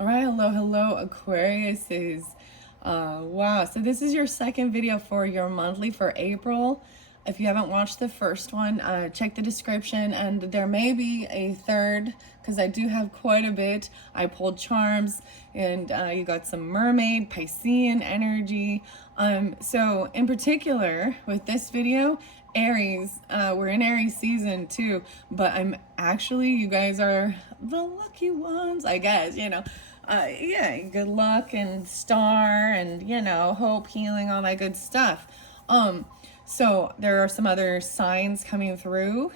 All right, hello, Aquariuses. Wow, so this is your second video for your monthly for April. If you haven't watched the first one, check the description, and there may be a third because I do have quite a bit. I pulled charms, and you got some mermaid, Piscean energy. So in particular, with this video, Aries, we're in Aries season too, but you guys are the lucky ones, I guess, yeah, good luck and star and, hope, healing, all that good stuff. So there are some other signs coming through.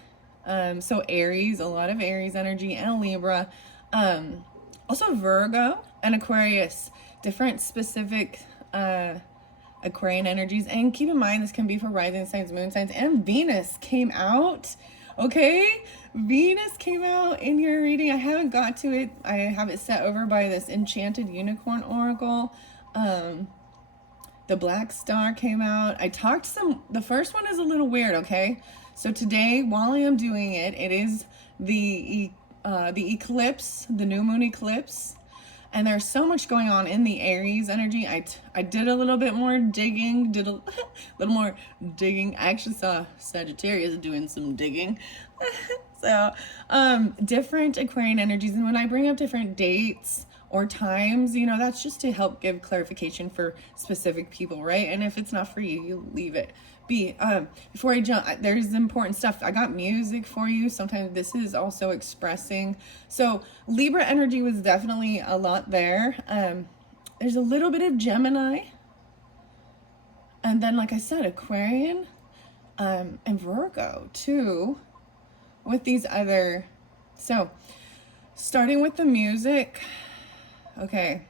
So Aries, a lot of Aries energy, and Libra. Also Virgo and Aquarius, different specific, Aquarian energies. And keep in mind, this can be for rising signs, moon signs, and Venus came out. Okay, Venus came out in your reading. I haven't got to it. I have it set over by this Enchanted Unicorn Oracle. The Black Star came out. The first one is a little weird, okay? So today, while I am doing it, it is the eclipse, the new moon eclipse. And there's so much going on in the Aries energy. I did a little bit more digging, I actually saw Sagittarius doing some digging. So, different Aquarian energies. And when I bring up different dates or times, that's just to help give clarification for specific people, right? And if it's not for you, you leave it be. Before I jump, there's important stuff. I got music for you. Sometimes this is also expressing. So Libra energy was definitely a lot there. There's a little bit of Gemini. And then, like I said, Aquarian, and Virgo too, with these other. So starting with the music. Okay,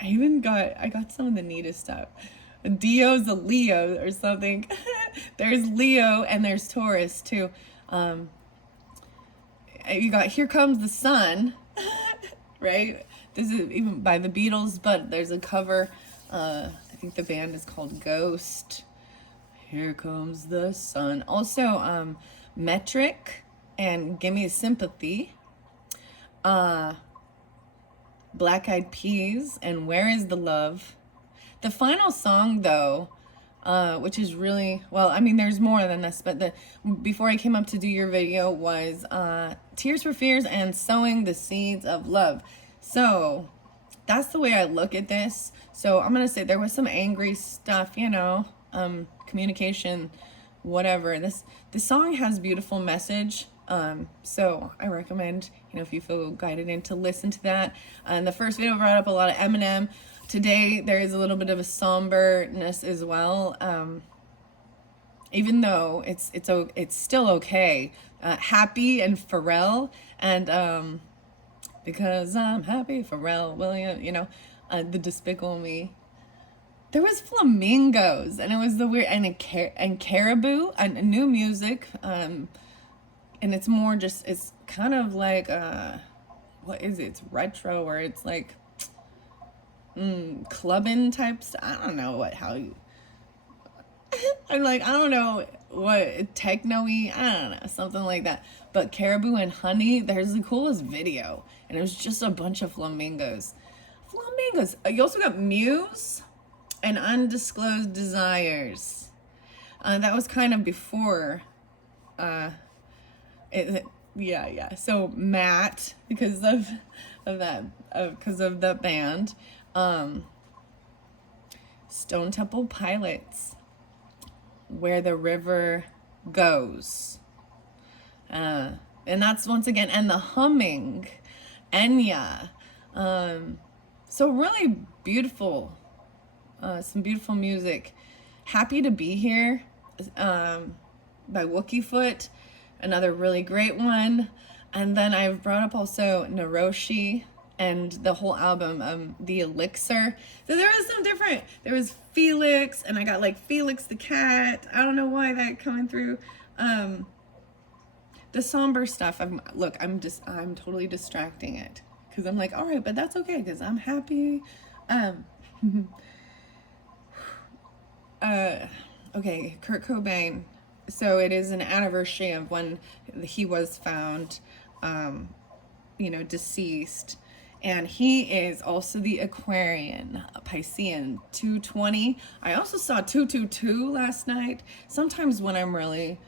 I got some of the neatest stuff. Dio's a Leo or something. There's Leo and there's Taurus too. You got Here Comes the Sun, right? This is even by the Beatles, but there's a cover. I think the band is called Ghost. Here Comes the Sun. Also, Metric and Gimme Sympathy. Black Eyed Peas and Where Is the Love. The final song, though, which is really, well, I mean, there's more than this, but before I came up to do your video was Tears for Fears and Sowing the Seeds of Love. So that's the way I look at this. So I'm going to say there was some angry stuff, communication, whatever. This song has beautiful message. So I recommend, if you feel guided in, to listen to that. And the first video brought up a lot of Eminem. Today there is a little bit of a somberness as well. Even though it's still okay. Happy and Pharrell, and because I'm happy, Pharrell Williams, the Despicable Me. There was flamingos, and it was the weird, and Caribou, and new music, and it's more just, it's kind of like, what is it? It's retro, or it's like, clubbing type stuff. I don't know I'm like, I don't know what, techno-y, I don't know, something like that. But Caribou and Honey, there's the coolest video, and it was just a bunch of flamingos. You also got Muse and Undisclosed Desires. That was kind of before, yeah. So Matt, because of the band. Stone Temple Pilots, Where the River Goes. And that's once again, and the Humming, Enya. So really beautiful, some beautiful music. Happy to Be Here, by Wookie Foot, another really great one. And then I've brought up also Naroshi and the whole album, The Elixir. So there was Felix, and I got like Felix the Cat. I don't know why that coming through. The somber stuff, I'm totally distracting it. Because I'm like, all right, but that's okay, because I'm happy. Okay, Kurt Cobain. So it is an anniversary of when he was found, deceased. And he is also the Aquarian, Piscean 220. I also saw 222 last night. Sometimes when I'm really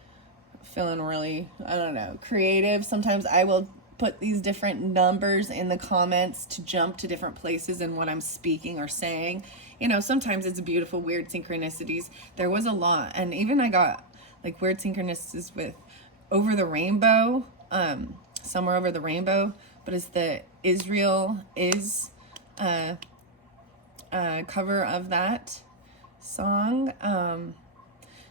feeling really, I don't know, creative, sometimes I will put these different numbers in the comments to jump to different places in what I'm speaking or saying. You know, sometimes it's beautiful, weird synchronicities. There was a lot. And even I got like weird synchronicities with Over the Rainbow, Somewhere Over the Rainbow, but it's the Israel is cover of that song.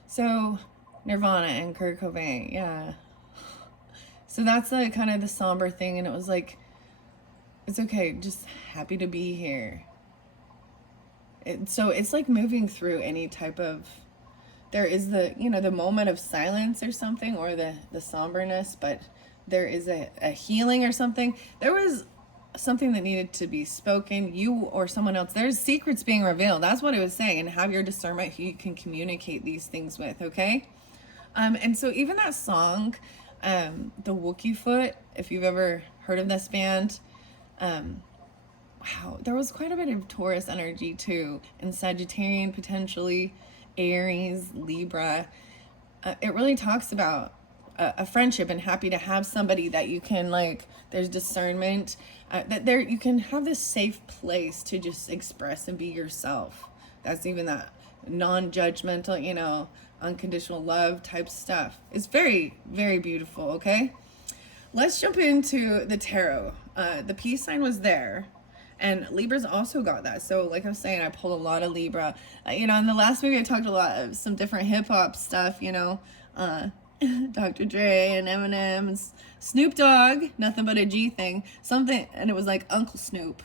So Nirvana and Kurt Cobain, yeah. So that's the kind of the somber thing, and it was like, it's okay, just happy to be here. So it's like moving through any type of, there is the, you know, the moment of silence or something, or the somberness, but there is a healing or something. There was something that needed to be spoken, you or someone else. There's secrets being revealed. That's what it was saying. And have your discernment who you can communicate these things with, okay? And so even that song, the Wookiee Foot, if you've ever heard of this band, wow, there was quite a bit of Taurus energy too, and Sagittarian potentially, Aries, Libra. It really talks about a friendship and happy to have somebody that you can, like, there's discernment, that there you can have this safe place to just express and be yourself. That's even that non-judgmental, you know, unconditional love type stuff. It's very, very beautiful, okay? Let's jump into the tarot. The peace sign was there, and Libra's also got that. So like I was saying, I pulled a lot of Libra. You know, in the last movie I talked a lot of some different hip-hop stuff, you know, Dr. Dre and Eminem and Snoop Dogg, nothing but a G thing, something, and it was like Uncle Snoop.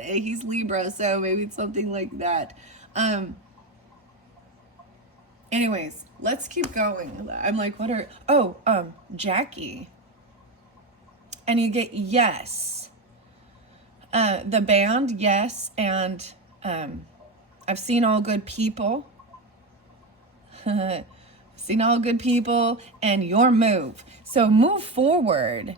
He's Libra, so maybe it's something like that. Anyways, let's keep going. I'm like, what are, Jackie. And you get yes. The band, yes, and I've seen all good people. Seen all good people, and your move. So move forward.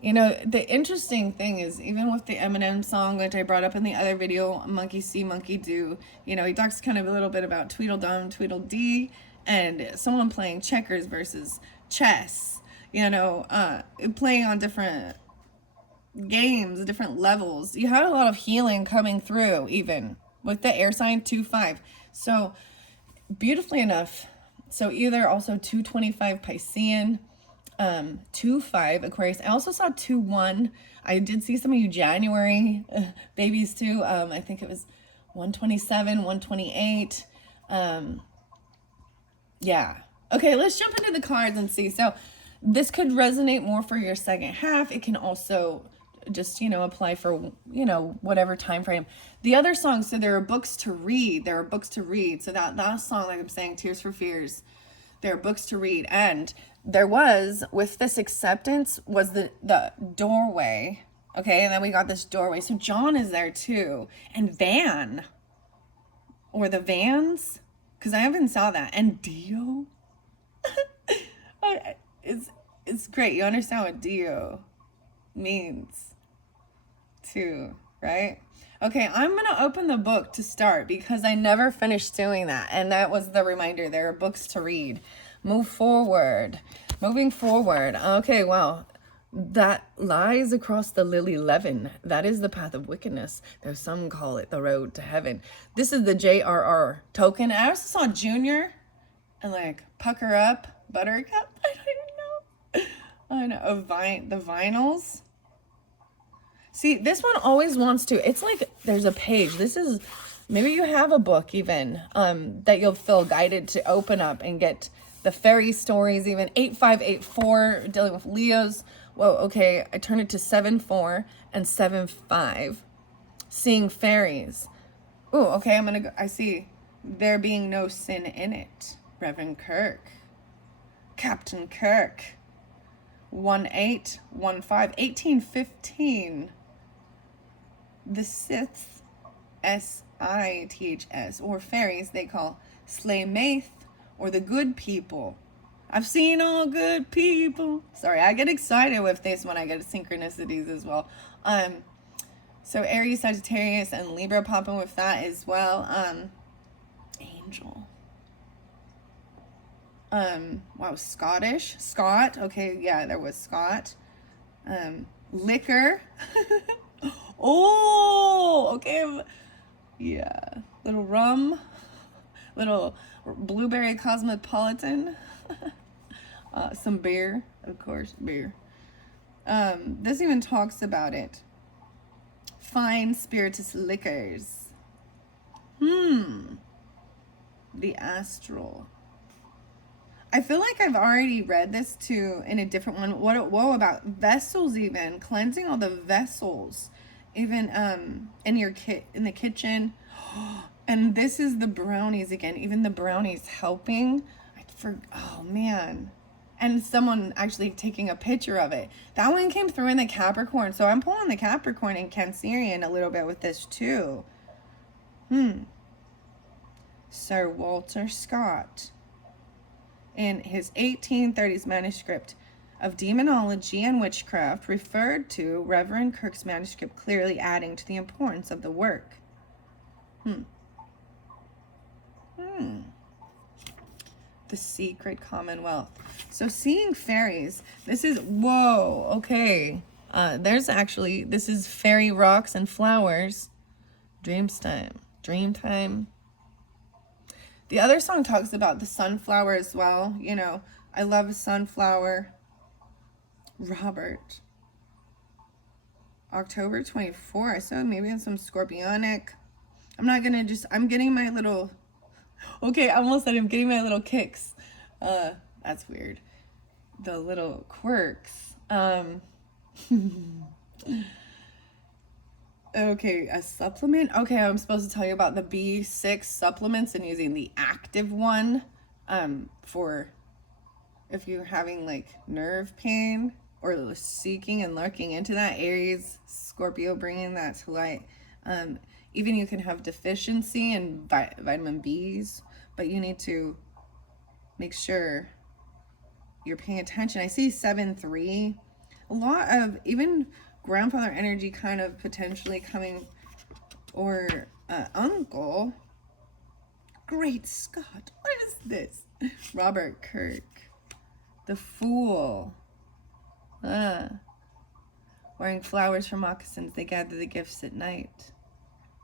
You know, the interesting thing is, even with the Eminem song, which I brought up in the other video, Monkey See, Monkey Do, you know, he talks kind of a little bit about Tweedledum, Tweedledee, and someone playing checkers versus chess, you know, playing on different games, different levels. You had a lot of healing coming through, even with the air sign 2-5. So, beautifully enough, so either also 225 Piscean, 2-5 Aquarius. I also saw 2-1. I did see some of you January babies too. I think it was 127, 128. Yeah. Okay, let's jump into the cards and see. So this could resonate more for your second half. It can also just, you know, apply for, you know, whatever time frame. The other songs, so there are books to read. So that last song, like I'm saying, Tears for Fears, there are books to read. And there was, with this acceptance, was the doorway. Okay, and then we got this doorway. So John is there too. And Van, or the Vans, because I haven't saw that. And Dio. It's great. You understand what Dio means too, right? Okay, I'm going to open the book to start because I never finished doing that. And that was the reminder. There are books to read. Moving forward. Okay, well, that lies across the lily levin. That is the path of wickedness. There's some call it the road to heaven. This is the JRR token. I also saw Junior and like Pucker Up, Buttercup. I don't even know. I know. The vinyls. See, this one always wants to, it's like there's a page. This is, maybe you have a book even that you'll feel guided to open up and get the fairy stories, even 8584, dealing with Leos. Whoa, okay, I turned it to 7-4 and 7-5, seeing fairies. Ooh, okay, I'm gonna go, I see there being no sin in it. Reverend Kirk, Captain Kirk, 1815, 1815. The Siths, Siths, or fairies, they call Slay Maith, or the good people. I've seen all good people. Sorry, I get excited with this when I get synchronicities as well. So Aries, Sagittarius, and Libra popping with that as well. Angel. Wow, Scottish. Scott. Okay, yeah, there was Scott. Liquor. Oh, okay. Yeah. Little rum. Little blueberry cosmopolitan. Some beer, of course, beer. This even talks about it. Fine spirituous liquors. The astral. I feel like I've already read this too in a different one. Whoa, about vessels even. Cleansing all the vessels. Even in the kitchen. And this is the brownies again. Even the brownies helping. Oh man. And someone actually taking a picture of it. That one came through in the Capricorn. So I'm pulling the Capricorn and Cancerian a little bit with this too. Sir Walter Scott, in his 1830s manuscript of Demonology and Witchcraft, referred to Reverend Kirk's manuscript, clearly adding to the importance of the work. The Secret Commonwealth. So seeing fairies, this is, whoa, okay. This is Fairy Rocks and Flowers. Dreamtime. The other song talks about the sunflower as well. You know, I love a sunflower. Robert. October 24. So maybe in some Scorpionic. I'm getting my little, okay, I almost said I'm getting my little kicks. That's weird. The little quirks. Okay, a supplement. Okay, I'm supposed to tell you about the B6 supplements and using the active one for if you're having like nerve pain or seeking and lurking into that. Aries, Scorpio, bringing that to light. Even you can have deficiency in vitamin B's, but you need to make sure you're paying attention. I see 7-3. A lot of even grandfather energy kind of potentially coming, or uncle. Great Scott, what is this? Robert Kirk, the Fool. Wearing flowers for moccasins, they gather the gifts at night.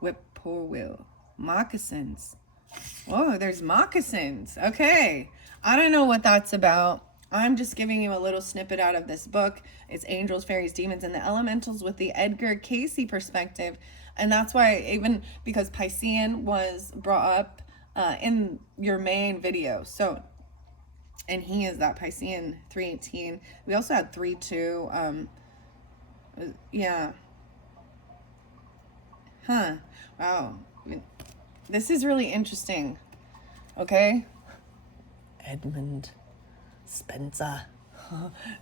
Whippoorwill, moccasins. Oh, there's moccasins. Okay, I don't know what that's about. I'm just giving you a little snippet out of this book. It's Angels, Fairies, Demons, and the Elementals with the Edgar Cayce perspective. And that's why, even because Piscean was brought up in your main video. So, and he is that Piscean 318. We also had 3-2. Yeah. Wow. This is really interesting. Okay. Edmund Spencer.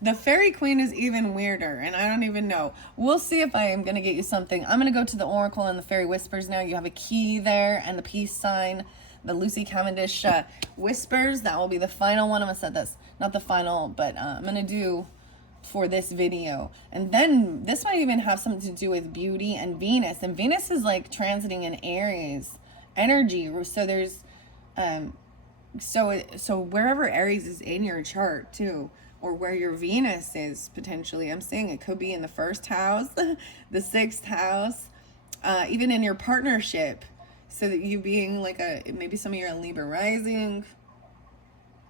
The Fairy Queen is even weirder, and I don't even know. We'll see if I am going to get you something. I'm going to go to the Oracle and the Fairy Whispers now. You have a key there and the peace sign. The Lucy Cavendish Whispers. That will be the final one. I'm going to set this. Not the final, but I'm going to do for this video. And then this might even have something to do with beauty and Venus. And Venus is like transiting in Aries energy. So there's... So wherever Aries is in your chart too, or where your Venus is potentially, I'm saying it could be in the first house, the sixth house, even in your partnership. So that you being like maybe some of you are Libra rising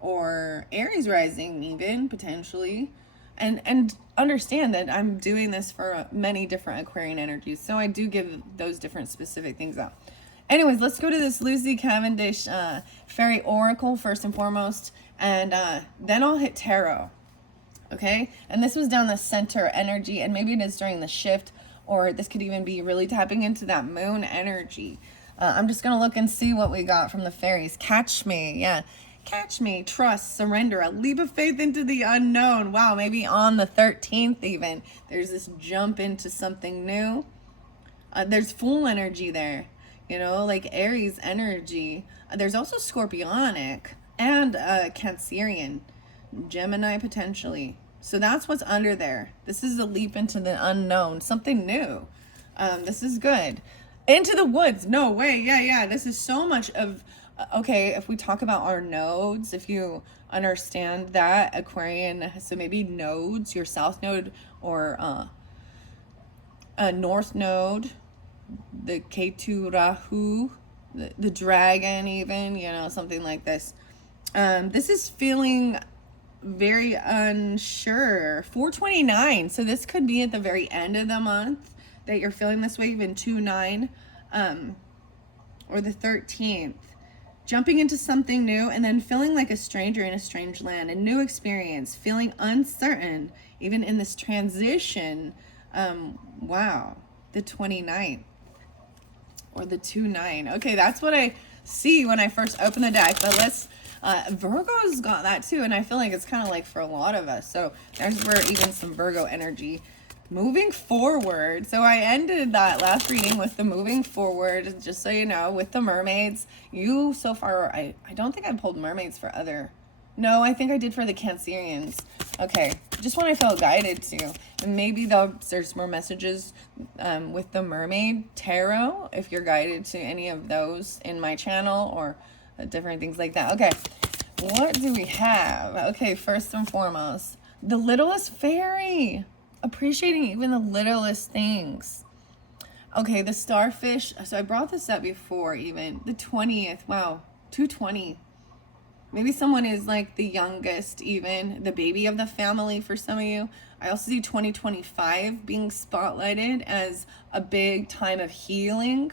or Aries rising even potentially. And understand that I'm doing this for many different Aquarian energies. So I do give those different specific things out. Anyways, let's go to this Lucy Cavendish Faery Oracle first and foremost. And then I'll hit Tarot. Okay? And this was down the center energy. And maybe it is during the shift. Or this could even be really tapping into that moon energy. I'm just going to look and see what we got from the fairies. Catch me. Yeah. Catch me. Trust. Surrender. A leap of faith into the unknown. Wow. Maybe on the 13th even. There's this jump into something new. There's Fool energy there. You know, like Aries energy. There's also Scorpionic and Cancerian. Gemini potentially. So that's what's under there. This is a leap into the unknown, something new. This is good. Into the woods. No way. Yeah. This is so much of, okay, if we talk about our nodes, if you understand that, Aquarian, so maybe nodes, your south node or a north node, the Ketu Rahu, the dragon even, you know, something like this. This is feeling very unsure. 429. So this could be at the very end of the month that you're feeling this way, even 2-9, or the 13th. Jumping into something new and then feeling like a stranger in a strange land, a new experience, feeling uncertain, even in this transition. Wow, the 29th or the 2-9. Okay, that's what I see when I first open the deck, but let's Virgo's got that too, and I feel like it's kind of like for a lot of us. So there's where even some Virgo energy. Moving forward. So I ended that last reading with the moving forward, just so you know, with the mermaids. You so far, I don't think I pulled mermaids for other. No, I think I did for the Cancerians. Okay, just when I felt guided to. And maybe there's more messages with the mermaid tarot, if you're guided to any of those in my channel or different things like that. Okay, what do we have? Okay, first and foremost, the littlest fairy. Appreciating even the littlest things. Okay, the starfish. So I brought this up before even. The 20th. Wow, 220. Maybe someone is like the youngest even. The baby of the family for some of you. I also see 2025 being spotlighted as a big time of healing.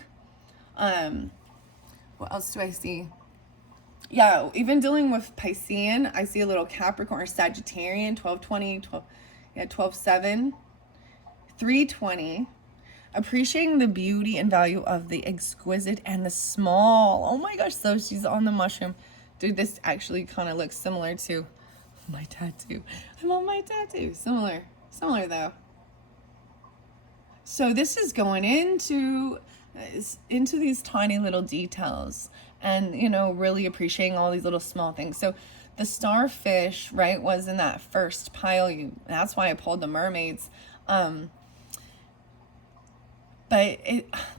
What else do I see? Yeah, even dealing with Piscean. I see a little Capricorn or Sagittarian. 1220, 12-7, 320. Appreciating the beauty and value of the exquisite and the small. Oh my gosh, so she's on the mushroom. Dude, this actually kind of looks similar to my tattoo. I love my tattoo. Similar though. So this is going into these tiny little details and, you know, really appreciating all these little small things. So the starfish, right, was in that first pile. That's why I pulled the mermaids. But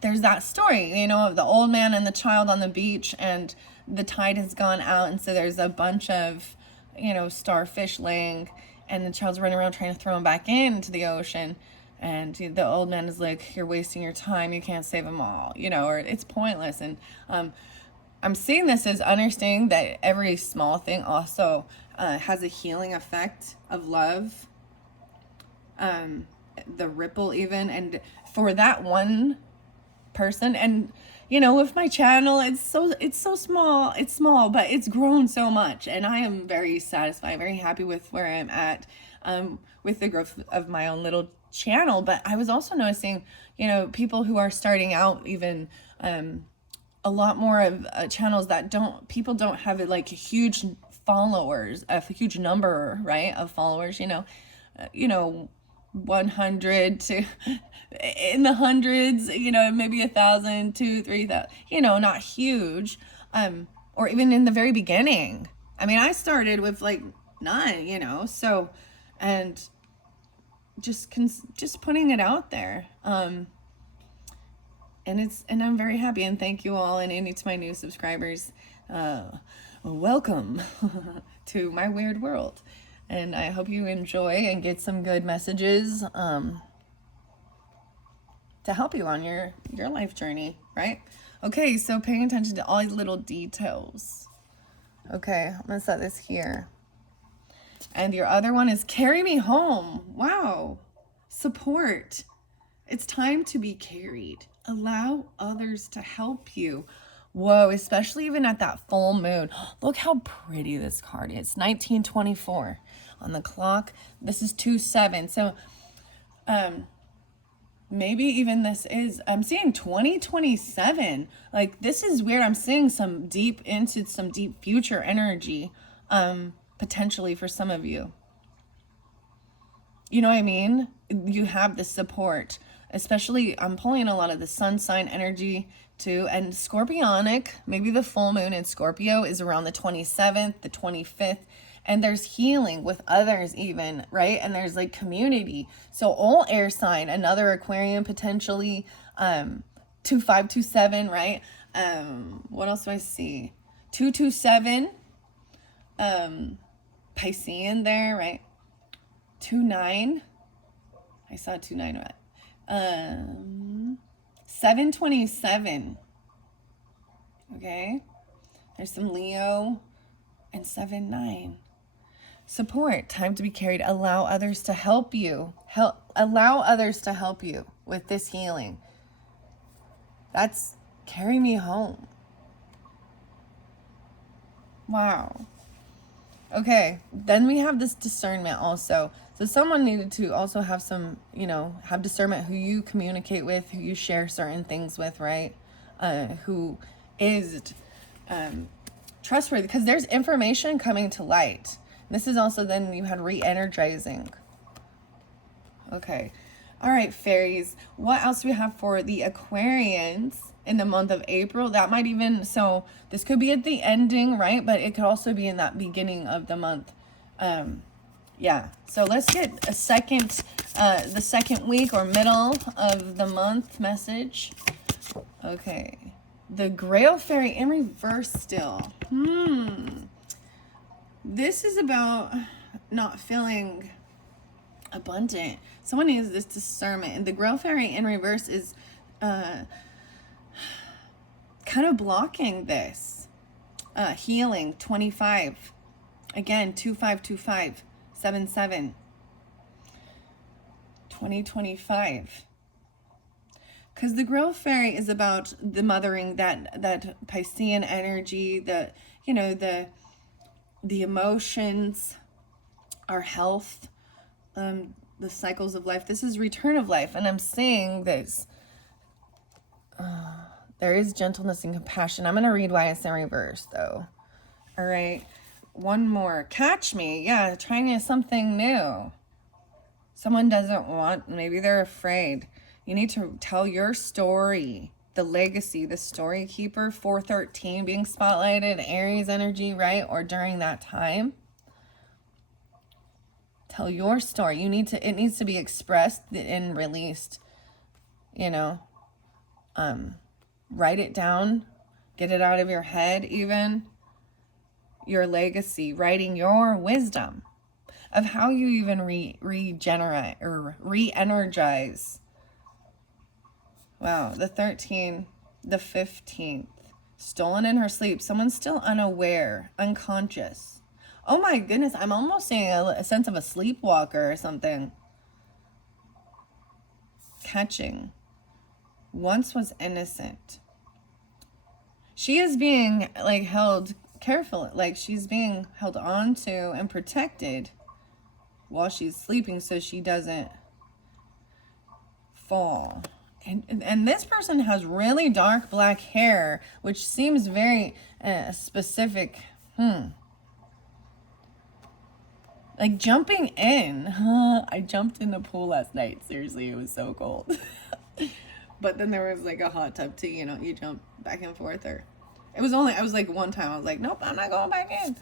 there's that story, you know, of the old man and the child on the beach, and the tide has gone out, and so there's a bunch of, you know, starfish laying, and the child's running around trying to throw them back into the ocean, and the old man is like, "You're wasting your time. You can't save them all," you know, or it's pointless. And I'm seeing this as understanding that every small thing also has a healing effect of love, the ripple even, and for that one person. And you know, with my channel, it's so small, but it's grown so much, and I am very satisfied, very happy with where I'm at with the growth of my own little channel. But I was also noticing, you know, people who are starting out even a lot more of channels that people don't have it like huge followers, a huge number, right, of followers, you know, 100 to in the hundreds, you know, maybe 1,000, 2,000, 3,000, you know, not huge, or even in the very beginning. I mean, I started with like none, you know, so, and just putting it out there, and I'm very happy, and thank you all, and any to my new subscribers, welcome to my weird world, and I hope you enjoy and get some good messages to help you on your life journey, right? Okay, so paying attention to all these little details. Okay, I'm gonna set this here. And your other one is carry me home. Wow, support. It's time to be carried. Allow others to help you. Whoa, especially even at that full moon. Look how pretty this card is. 1924 on the clock. This is 2/7. So maybe even this is, I'm seeing 2027. Like, this is weird. I'm seeing some deep future energy, potentially for some of you. You know what I mean? You have the support, especially I'm pulling a lot of the sun sign energy too, and scorpionic. Maybe the full moon in Scorpio is around the 27th, the 25th, And there's healing with others even, right? And there's like community. So all air sign, another Aquarian potentially, 2527, right? What else do I see? 227, Piscean there, right? 29. I saw 29, right? 727. Okay. There's some Leo and 7-9. Support, time to be carried. Allow others to help you. Allow others to help you with this healing. That's carry me home. Wow. Okay, then we have this discernment also. So someone needed to also have some, have discernment who you communicate with, who you share certain things with, right? Who is trustworthy, because there's information coming to light. This is also then you had re-energizing. Okay. All right, fairies. What else do we have for the Aquarians in the month of April? That might even, so this could be at the ending, right? But it could also be in that beginning of the month. Yeah. So let's get the second week or middle of the month message. Okay. The Grail Fairy in reverse still. This is about not feeling abundant. Someone needs this discernment. And the Grail Fairy in reverse is kind of blocking this. Healing, 25. Again, 2525, 77. 2025. Because the Grail Fairy is about the mothering, that Piscean energy, the emotions, our health, the cycles of life. This is return of life. And I'm seeing this. There is gentleness and compassion. I'm going to read why it's in reverse, though. All right. One more. Catch me. Yeah, trying something new. Someone doesn't want, maybe they're afraid. You need to tell your story. The legacy, the story keeper, 413 being spotlighted, Aries energy, right? Or during that time. Tell your story. It needs to be expressed and released. Write it down. Get it out of your head even. Your legacy, writing your wisdom of how you even regenerate or re-energize. Wow, the 13, the 15th. Stolen in her sleep. Someone's still unaware, unconscious. Oh my goodness, I'm almost seeing a sense of a sleepwalker or something. Catching. Once was innocent. She is being held carefully, she's being held on to and protected while she's sleeping so she doesn't fall. And this person has really dark black hair, which seems very specific. Like jumping in. I jumped in the pool last night. Seriously, it was so cold. But then there was a hot tub too, you jump back and forth. Or I was one time I was like, nope, I'm not going back in.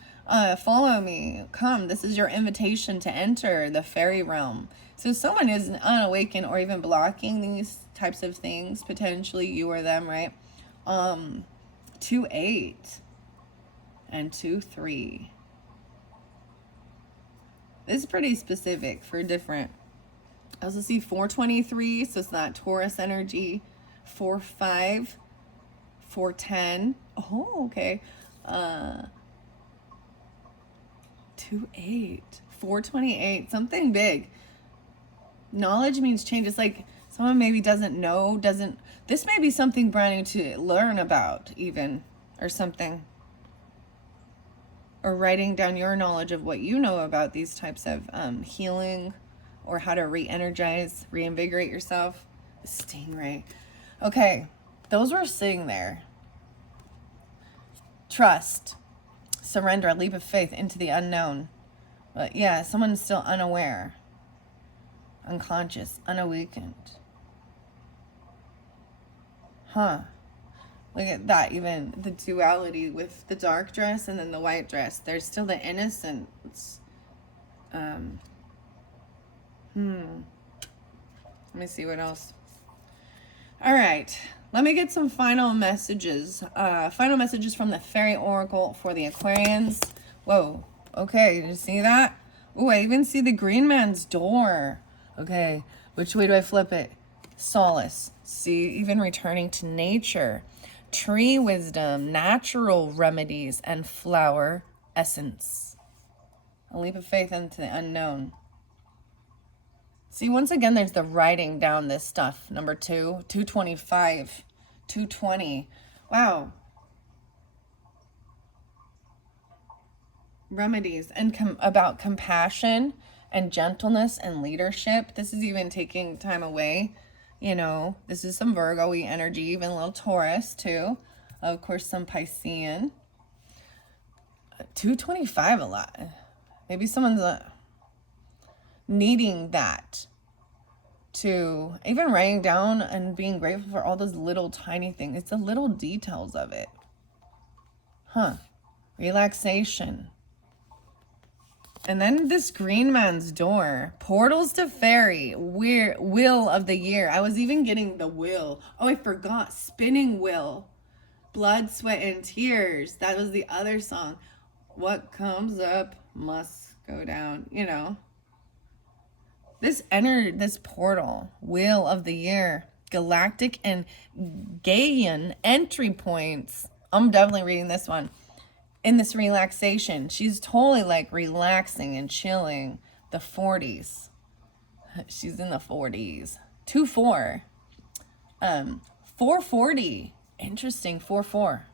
Follow me. Come. This is your invitation to enter the fairy realm. So someone is unawakened or even blocking these types of things, potentially you or them, right? 2-8 and 2-3. This is pretty specific for different. I also see 423, so it's not Taurus energy. 4-5, 4-10. Oh, okay. 2-8, 4-28. Something big. Knowledge means change. It's like someone maybe doesn't know, this may be something brand new to learn about even, or something. Or writing down your knowledge of what you know about these types of healing, or how to re-energize, reinvigorate yourself. Stingray. Okay, those were sitting there. Trust, surrender, a leap of faith into the unknown. But yeah, someone's still unaware, unconscious, unawakened. Look at that, even the duality with the dark dress and then the white dress. There's still the innocence. Let me see what else. All right, let me get some final messages. Final messages from the Faery Oracle for the Aquarians. Whoa, okay, did you see that? Oh, I even see the green man's door. Okay, which way do I flip it? Solace. See, even returning to nature. Tree wisdom, natural remedies, and flower essence. A leap of faith into the unknown. See, once again, there's the writing down this stuff. Number 2, 225, 220. Wow. Remedies and about compassion and gentleness and leadership. This is even taking time away. You know, this is some Virgo-y energy, even a little Taurus too. Of course, some Piscean. 225 a lot. Maybe someone's needing that to even writing down and being grateful for all those little tiny things. It's the little details of it. Relaxation. And then this green man's door. Portals to fairy. Wheel of the year. I was even getting the wheel. Oh, I forgot. Spinning wheel. Blood, sweat, and tears. That was the other song. What comes up must go down. You know. This portal. Wheel of the year. Galactic and Gaian entry points. I'm definitely reading this one. In this relaxation, she's totally like relaxing and chilling. The 40s. She's in the 40s. 2-4. 440. Interesting. 4-4.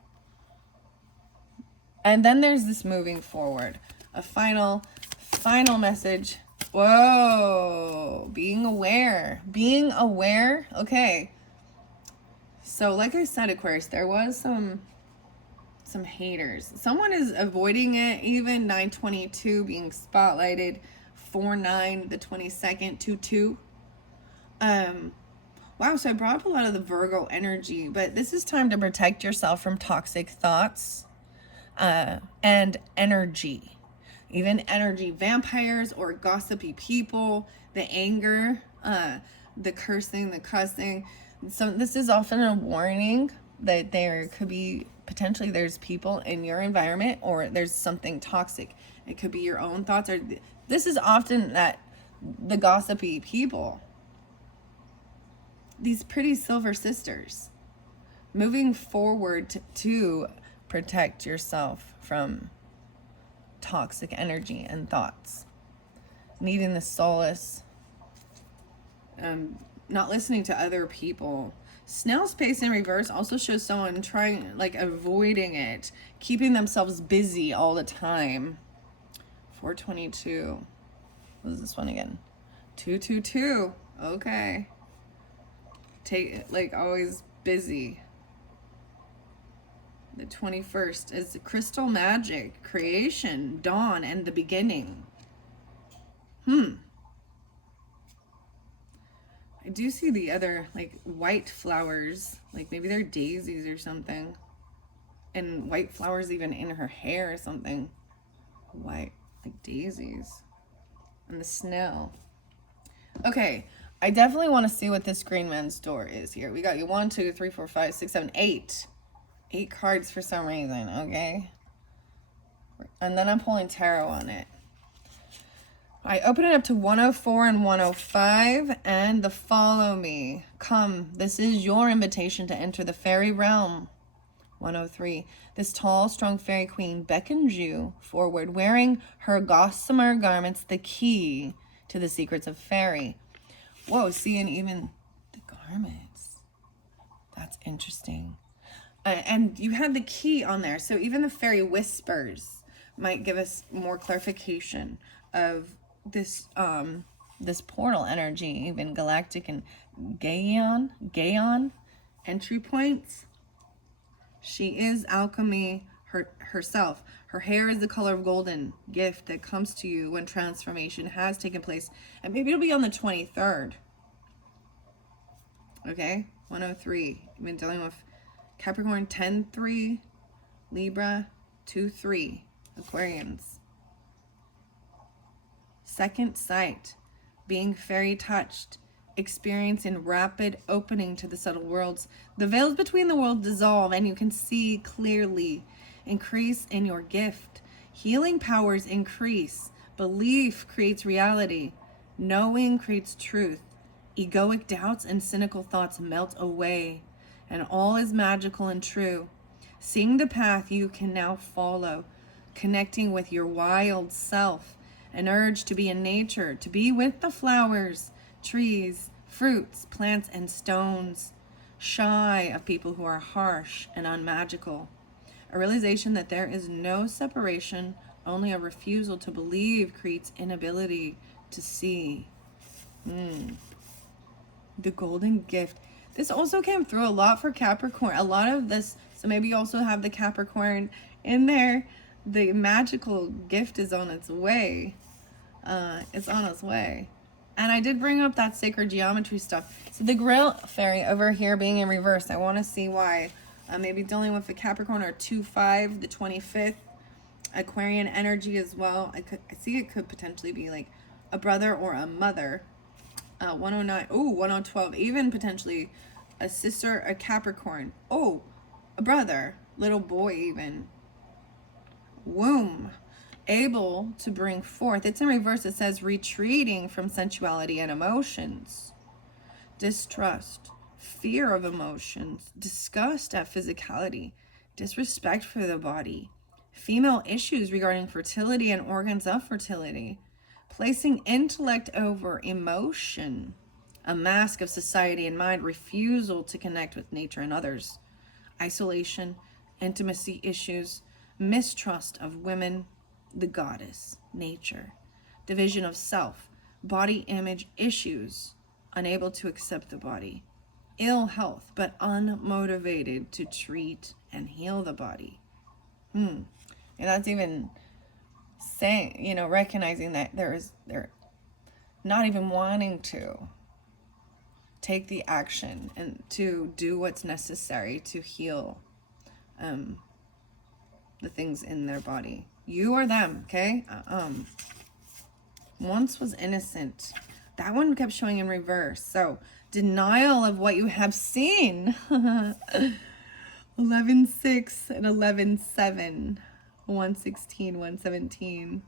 And then there's this moving forward. A final message. Whoa. Being aware. Being aware. Okay. So like I said, Aquarius, there was some haters. Someone is avoiding it. Even 922 being spotlighted. 4-9 the 22nd. 2-2. Wow, so I brought up a lot of the Virgo energy, but this is time to protect yourself from toxic thoughts and energy. Even energy vampires or gossipy people, the anger, the cursing, the cussing. So this is often a warning that there could be potentially there's people in your environment or there's something toxic. It could be your own thoughts, or this is often that the gossipy people, these pretty silver sisters, moving forward to protect yourself from toxic energy and thoughts, needing the solace, not listening to other people. Snail's pace in reverse also shows someone trying, like, avoiding it, keeping themselves busy all the time. 422. What is this one again? 222. Okay. Like, always busy. The 21st is crystal magic, creation, dawn, and the beginning. I do see the other, like, white flowers. Like, maybe they're daisies or something. And white flowers even in her hair or something. White, like daisies. And the snail. Okay, I definitely want to see what this green man's door is here. We got you 1, 2, 3, 4, 5, 6, 7, 8. 8 cards for some reason, okay? And then I'm pulling tarot on it. I open it up to 104 and 105, and the follow me. Come, this is your invitation to enter the fairy realm. 103. This tall, strong fairy queen beckons you forward, wearing her gossamer garments, the key to the secrets of fairy. Whoa, seeing even the garments. That's interesting. And you have the key on there, so even the fairy whispers might give us more clarification of this this portal energy, even galactic and Gaian entry points. She is alchemy herself. Her hair is the color of golden gift that comes to you when transformation has taken place. And maybe it'll be on the 23rd. Okay, 103. You've been dealing with Capricorn 10-3, Libra 2-3, Aquarians. Second sight, being fairy touched, experiencing rapid opening to the subtle worlds. The veils between the worlds dissolve and you can see clearly. Increase in your gift. Healing powers increase. Belief creates reality. Knowing creates truth. Egoic doubts and cynical thoughts melt away, and all is magical and true. Seeing the path you can now follow, connecting with your wild self, an urge to be in nature, to be with the flowers, trees, fruits, plants, and stones, shy of people who are harsh and unmagical. A realization that there is no separation, only a refusal to believe creates inability to see. The golden gift. This also came through a lot for Capricorn. A lot of this, so maybe you also have the Capricorn in there. The magical gift is on its way. It's on its way. And I did bring up that sacred geometry stuff. So the Grail Fairy over here being in reverse, I want to see why. Maybe dealing with the Capricorn or 2-5, the 25th. Aquarian energy as well. I see it could potentially be like a brother or a mother. 109. Oh, 1012. Even potentially a sister, a Capricorn. Oh, a brother, little boy even. Womb. Able to bring forth. It's in reverse. It says retreating from sensuality and emotions. Distrust. Fear of emotions. Disgust at physicality. Disrespect for the body. Female issues regarding fertility and organs of fertility. Placing intellect over emotion. A mask of society and mind. Refusal to connect with nature and others. Isolation. Intimacy issues. Mistrust of women. The goddess. Nature. Division of self. Body image issues. Unable to accept the body. Ill health, but unmotivated to treat and heal the body. And that's even saying, recognizing that they're not even wanting to take the action and to do what's necessary to heal the things in their body. You or them, okay? Once was innocent. That one kept showing in reverse. So, denial of what you have seen. 11-6 and 11-7. 116, 117.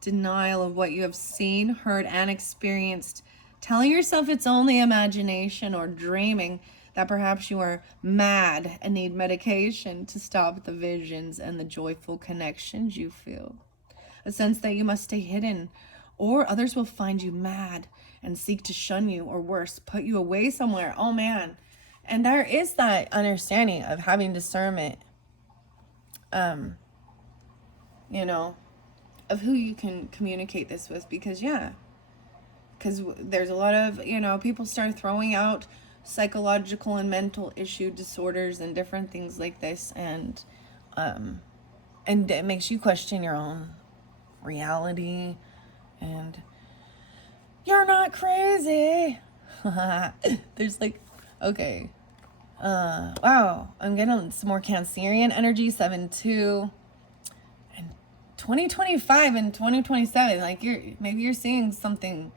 Denial of what you have seen, heard, and experienced. Telling yourself it's only imagination or dreaming, that perhaps you are mad and need medication to stop the visions and the joyful connections you feel. A sense that you must stay hidden, or others will find you mad and seek to shun you, or worse, put you away somewhere. Oh man. And there is that understanding of having discernment, of who you can communicate this with, because there's a lot of, people start throwing out psychological and mental issue disorders and different things like this, and it makes you question your own reality, and you're not crazy. There's okay. Wow, I'm getting some more Cancerian energy, 7-2, and 2025 and 2027. Maybe you're seeing something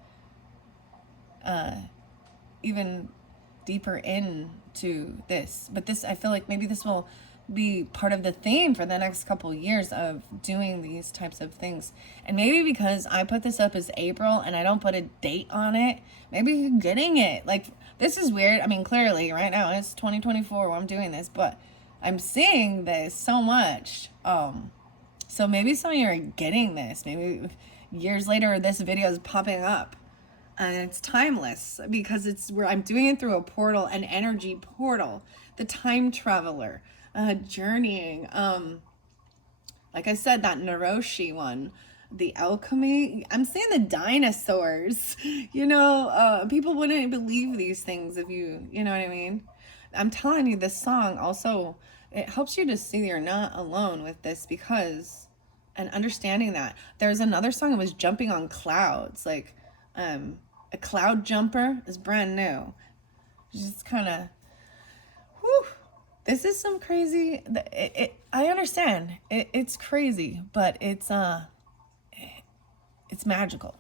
even deeper into this. But this, I feel like maybe this will be part of the theme for the next couple years of doing these types of things. And maybe because I put this up as April and I don't put a date on it, maybe you're getting it. This is weird. I mean, clearly right now it's 2024 when I'm doing this, but I'm seeing this so much. So maybe some of you are getting this. Maybe years later this video is popping up. And it's timeless because it's where I'm doing it through a portal, an energy portal, the time traveler, journeying. Like I said, that Naroshi one, the alchemy. I'm seeing the dinosaurs. People wouldn't believe these things if you know what I mean. I'm telling you, this song also, it helps you to see you're not alone with this, because, and understanding that there's another song that was jumping on clouds, a cloud jumper is brand new. Just kind of, This is some crazy, I understand. It's crazy, but it's magical.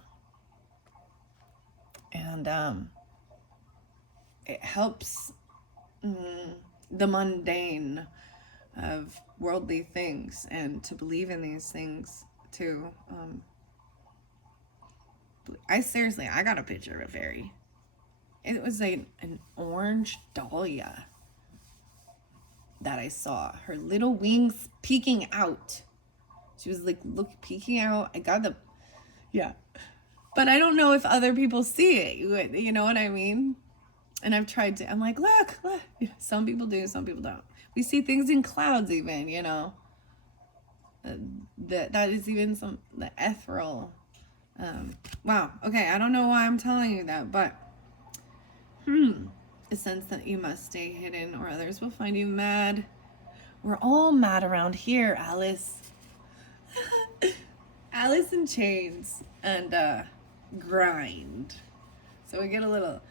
And it helps the mundane of worldly things, and to believe in these things too. I got a picture of a fairy. It was an orange dahlia that I saw. Her little wings peeking out. She was like, peeking out. I got the, yeah. But I don't know if other people see it. You know what I mean? And I've tried to, I'm like, look. Some people do, some people don't. We see things in clouds even, you know. That is even the ethereal. Wow. Okay, I don't know why I'm telling you that, but a sense that you must stay hidden or others will find you mad. We're all mad around here, Alice. Alice in Chains and grind. So we get a little,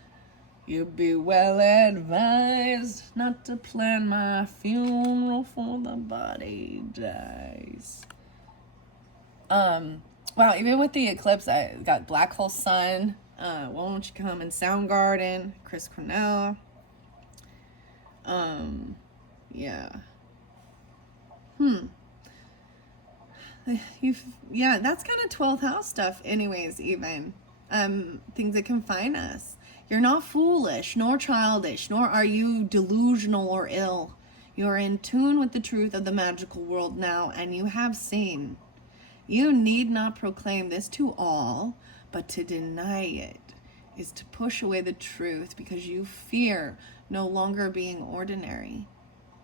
you'd be well advised not to plan my funeral for the body dies. Wow, even with the eclipse, I got Black Hole Sun, Won't You Come, in Soundgarden, Chris Cornell. Yeah. Yeah, that's kind of 12th house stuff anyways, even. Things that confine us. You're not foolish, nor childish, nor are you delusional or ill. You are in tune with the truth of the magical world now, and you have seen. You need not proclaim this to all, but to deny it is to push away the truth, because you fear no longer being ordinary,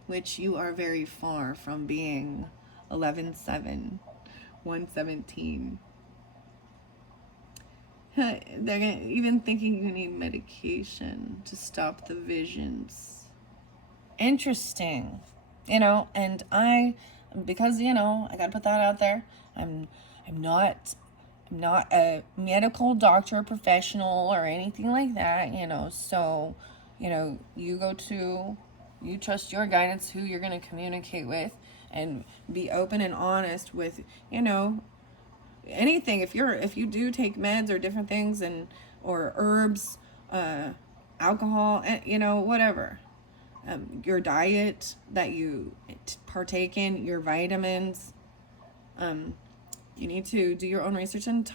which you are very far from being. 11/7, 117. They're even thinking you need medication to stop the visions. Interesting. You know, and because, you know, I gotta put that out there. I'm not a medical doctor, professional, or anything like that, you know. So, you know, you trust your guidance, who you're going to communicate with, and be open and honest with, you know, anything. If you do take meds or different things, or herbs, alcohol, you know, whatever, your diet that you partake in, your vitamins, you need to do your own research and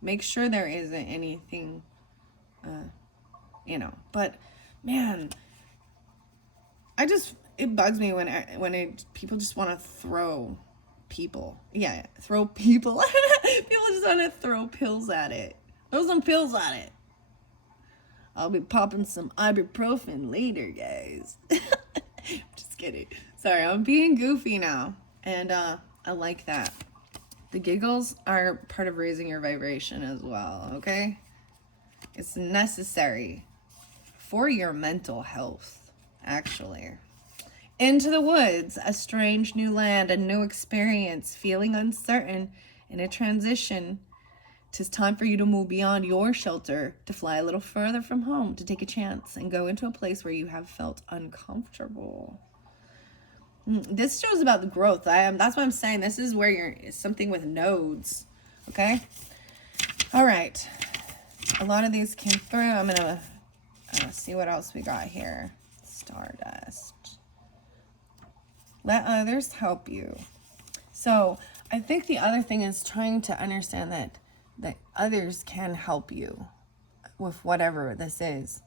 make sure there isn't anything, you know. But man, it bugs me when people just want to throw people. Yeah, throw people. People just want to throw pills at it. Throw some pills at it. I'll be popping some ibuprofen later, guys. Just kidding. Sorry, I'm being goofy now. And I like that. The giggles are part of raising your vibration as well, okay? It's necessary for your mental health, actually. Into the woods, a strange new land, a new experience, feeling uncertain in a transition. 'Tis time for you to move beyond your shelter, to fly a little further from home, to take a chance and go into a place where you have felt uncomfortable. This shows about the growth. That's what I'm saying. This is where you're something with nodes. Okay. All right. A lot of these came through. I'm gonna see what else we got here. Stardust. Let others help you. So I think the other thing is trying to understand that others can help you with whatever this is.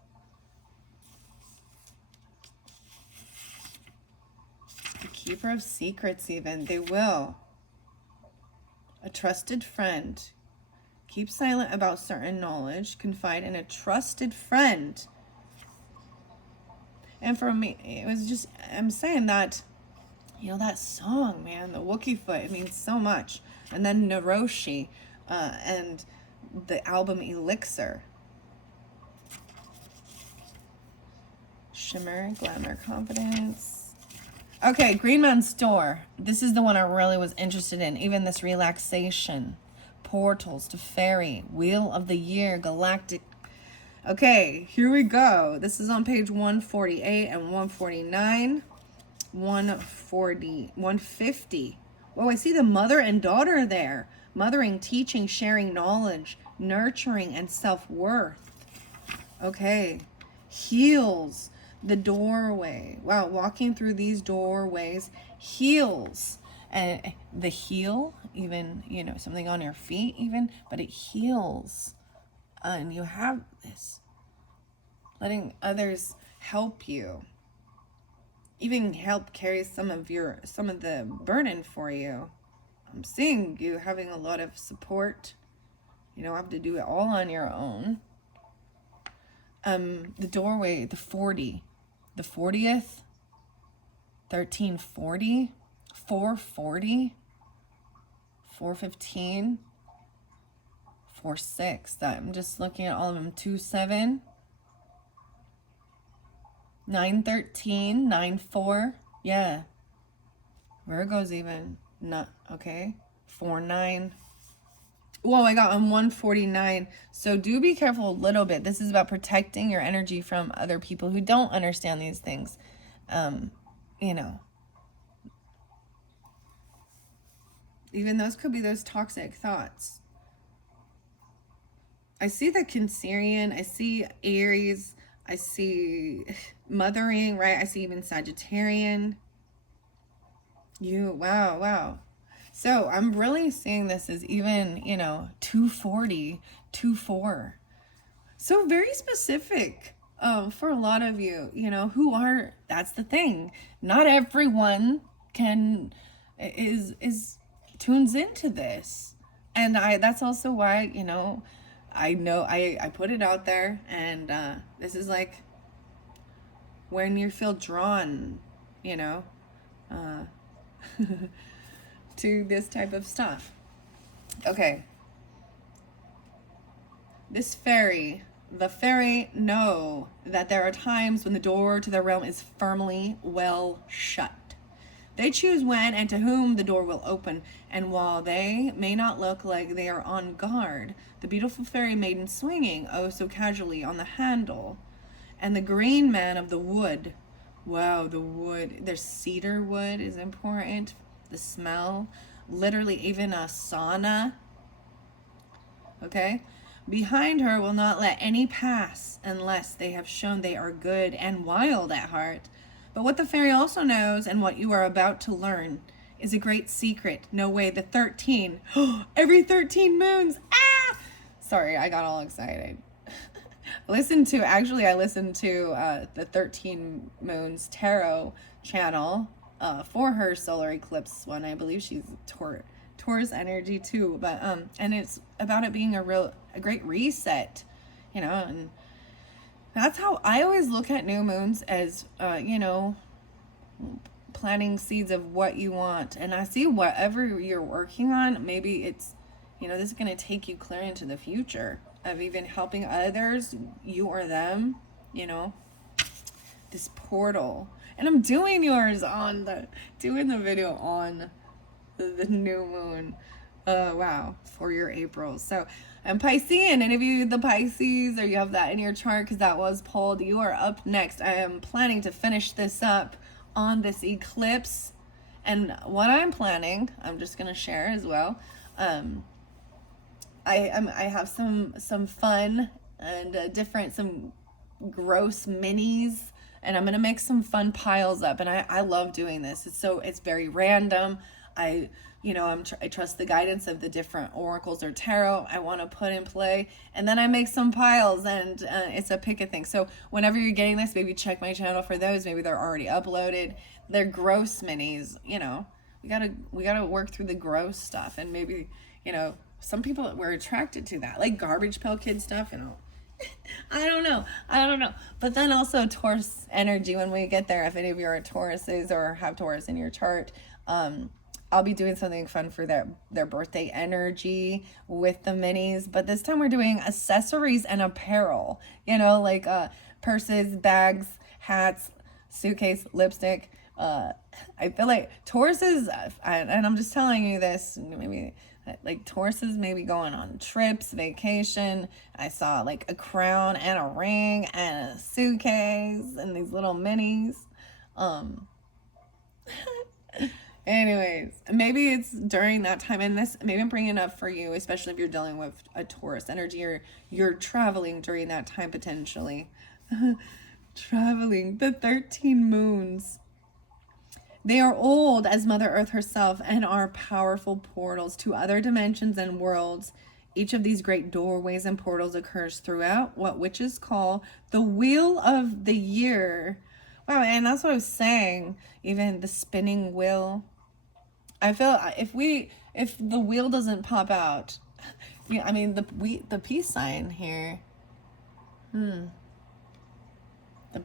The keeper of secrets, even, they will. A trusted friend. Keep silent about certain knowledge. Confide in a trusted friend. And for me, it was just, I'm saying that, you know, that song, man, the Wookiee Foot, it means so much. And then Naroshi, and the album Elixir. Shimmer, glamour, confidence. Okay, Green Man's Store. This is the one I really was interested in. Even this relaxation. Portals to fairy. Wheel of the Year. Galactic Okay, here we go. This is on page 148 and 149. 140, 150. Oh, I see the mother and daughter there. Mothering, teaching, sharing knowledge, nurturing, and self-worth. Okay. Heals the doorway. Wow, walking through these doorways heals. And the heel, even, you know, something on your feet even, but it heals. And you have this. Letting others help you. Even help carry some of the burden for you. I'm seeing you having a lot of support. You don't have to do it all on your own. The doorway, the 40, the 40th, 1340, 440, 415, 46. I'm just looking at all of them. 27, 913, 94. Yeah. Virgo's even not okay. 49. Whoa, I got on 149. So do be careful a little bit. This is about protecting your energy from other people who don't understand these things. You know, even those could be those toxic thoughts. I see the Cancerian. I see Aries. I see mothering, right? I see even Sagittarian. Wow. So I'm really seeing this as even, you know, 240, 24. So very specific for a lot of you, you know, who are, that's the thing. Not everyone tunes into this. And that's also why, you know I put it out there, and this is like when you feel drawn, you know, to this type of stuff. Okay. This fairy, the fairy know that there are times when the door to their realm is firmly well shut. They choose when and to whom the door will open, and while they may not look like they are on guard, the beautiful fairy maiden swinging oh so casually on the handle, and the green man of the wood. Wow, the wood. There's cedar wood is important. The smell. Literally even a sauna. Okay? Behind her will not let any pass unless they have shown they are good and wild at heart. But what the fairy also knows, and what you are about to learn, is a great secret. No way, the 13. Every 13 moons. Ah! Sorry, I got all excited. I listened to the 13 Moons Tarot channel for her solar eclipse one. I believe she's Taurus energy too. But and it's about it being a great reset, you know, and that's how I always look at new moons, as, you know, planting seeds of what you want. And I see whatever you're working on, maybe it's, you know, this is going to take you clear into the future of even helping others, you or them, you know, this portal. And I'm doing the video on the new moon. Wow, for your April. So I'm Piscean, and if you the Pisces, or you have that in your chart because that was pulled, you are up next. I am planning to finish this up on this eclipse, and what I'm planning, I'm just gonna share as well. I have some fun and different, some gross minis, and I'm gonna make some fun piles up, and I love doing this. It's very random. I trust the guidance of the different oracles or tarot I want to put in play, and then I make some piles, and it's a pick a thing. So whenever you're getting this, maybe check my channel for those. Maybe they're already uploaded. They're gross minis, you know. We gotta work through the gross stuff, and maybe, you know, some people were attracted to that, like garbage pail kid stuff, you know. I don't know. But then also Taurus energy when we get there. If any of you are Tauruses or have Taurus in your chart, I'll be doing something fun for their birthday energy with the minis. But this time we're doing accessories and apparel. You know, like purses, bags, hats, suitcase, lipstick. I feel like Taurus is, and I'm just telling you this, maybe like Tauruses maybe going on trips, vacation. I saw like a crown and a ring and a suitcase and these little minis. Um, Anyways, maybe it's during that time, and this maybe I'm bringing it up for you, especially if you're dealing with a Taurus energy or you're traveling during that time potentially. Traveling, the 13 moons. They are old as Mother Earth herself and are powerful portals to other dimensions and worlds. Each of these great doorways and portals occurs throughout what witches call the Wheel of the Year. Wow, and that's what I was saying. Even the spinning wheel. I feel if the wheel doesn't pop out, I mean the peace sign here. The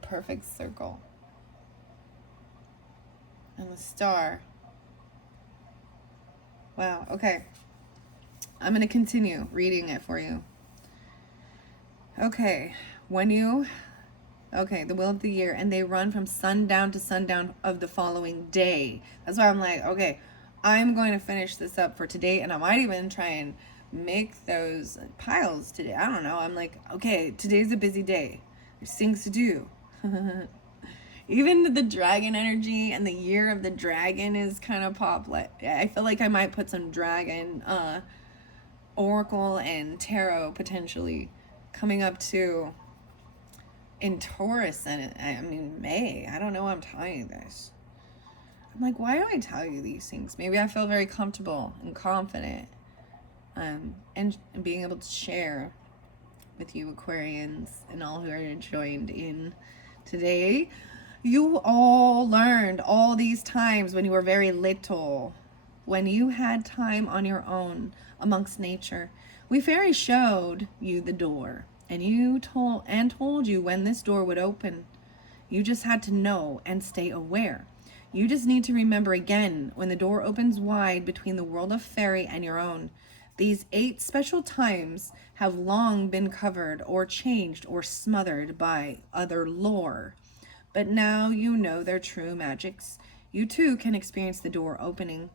perfect circle. And the star. Wow, okay. I'm going to continue reading it for you. Okay, the Wheel of the Year, and they run from sundown to sundown of the following day. That's why I'm like, okay, I'm going to finish this up for today, and I might even try and make those piles today. I don't know. I'm like, okay, today's a busy day. There's things to do. Even the dragon energy and the year of the dragon is kind of pop. I feel like I might put some dragon oracle and tarot potentially coming up too in Taurus, and I mean May. I don't know why I'm telling you this. I'm like, why do I tell you these things? Maybe I feel very comfortable and confident and being able to share with you Aquarians and all who are joined in today. You all learned all these times when you were very little, when you had time on your own amongst nature. We fairies showed you the door, and told you when this door would open. You just had to know and stay aware. You just need to remember again when the door opens wide between the world of fairy and your own. These 8 special times have long been covered or changed or smothered by other lore. But now you know their true magics. You too can experience the door opening.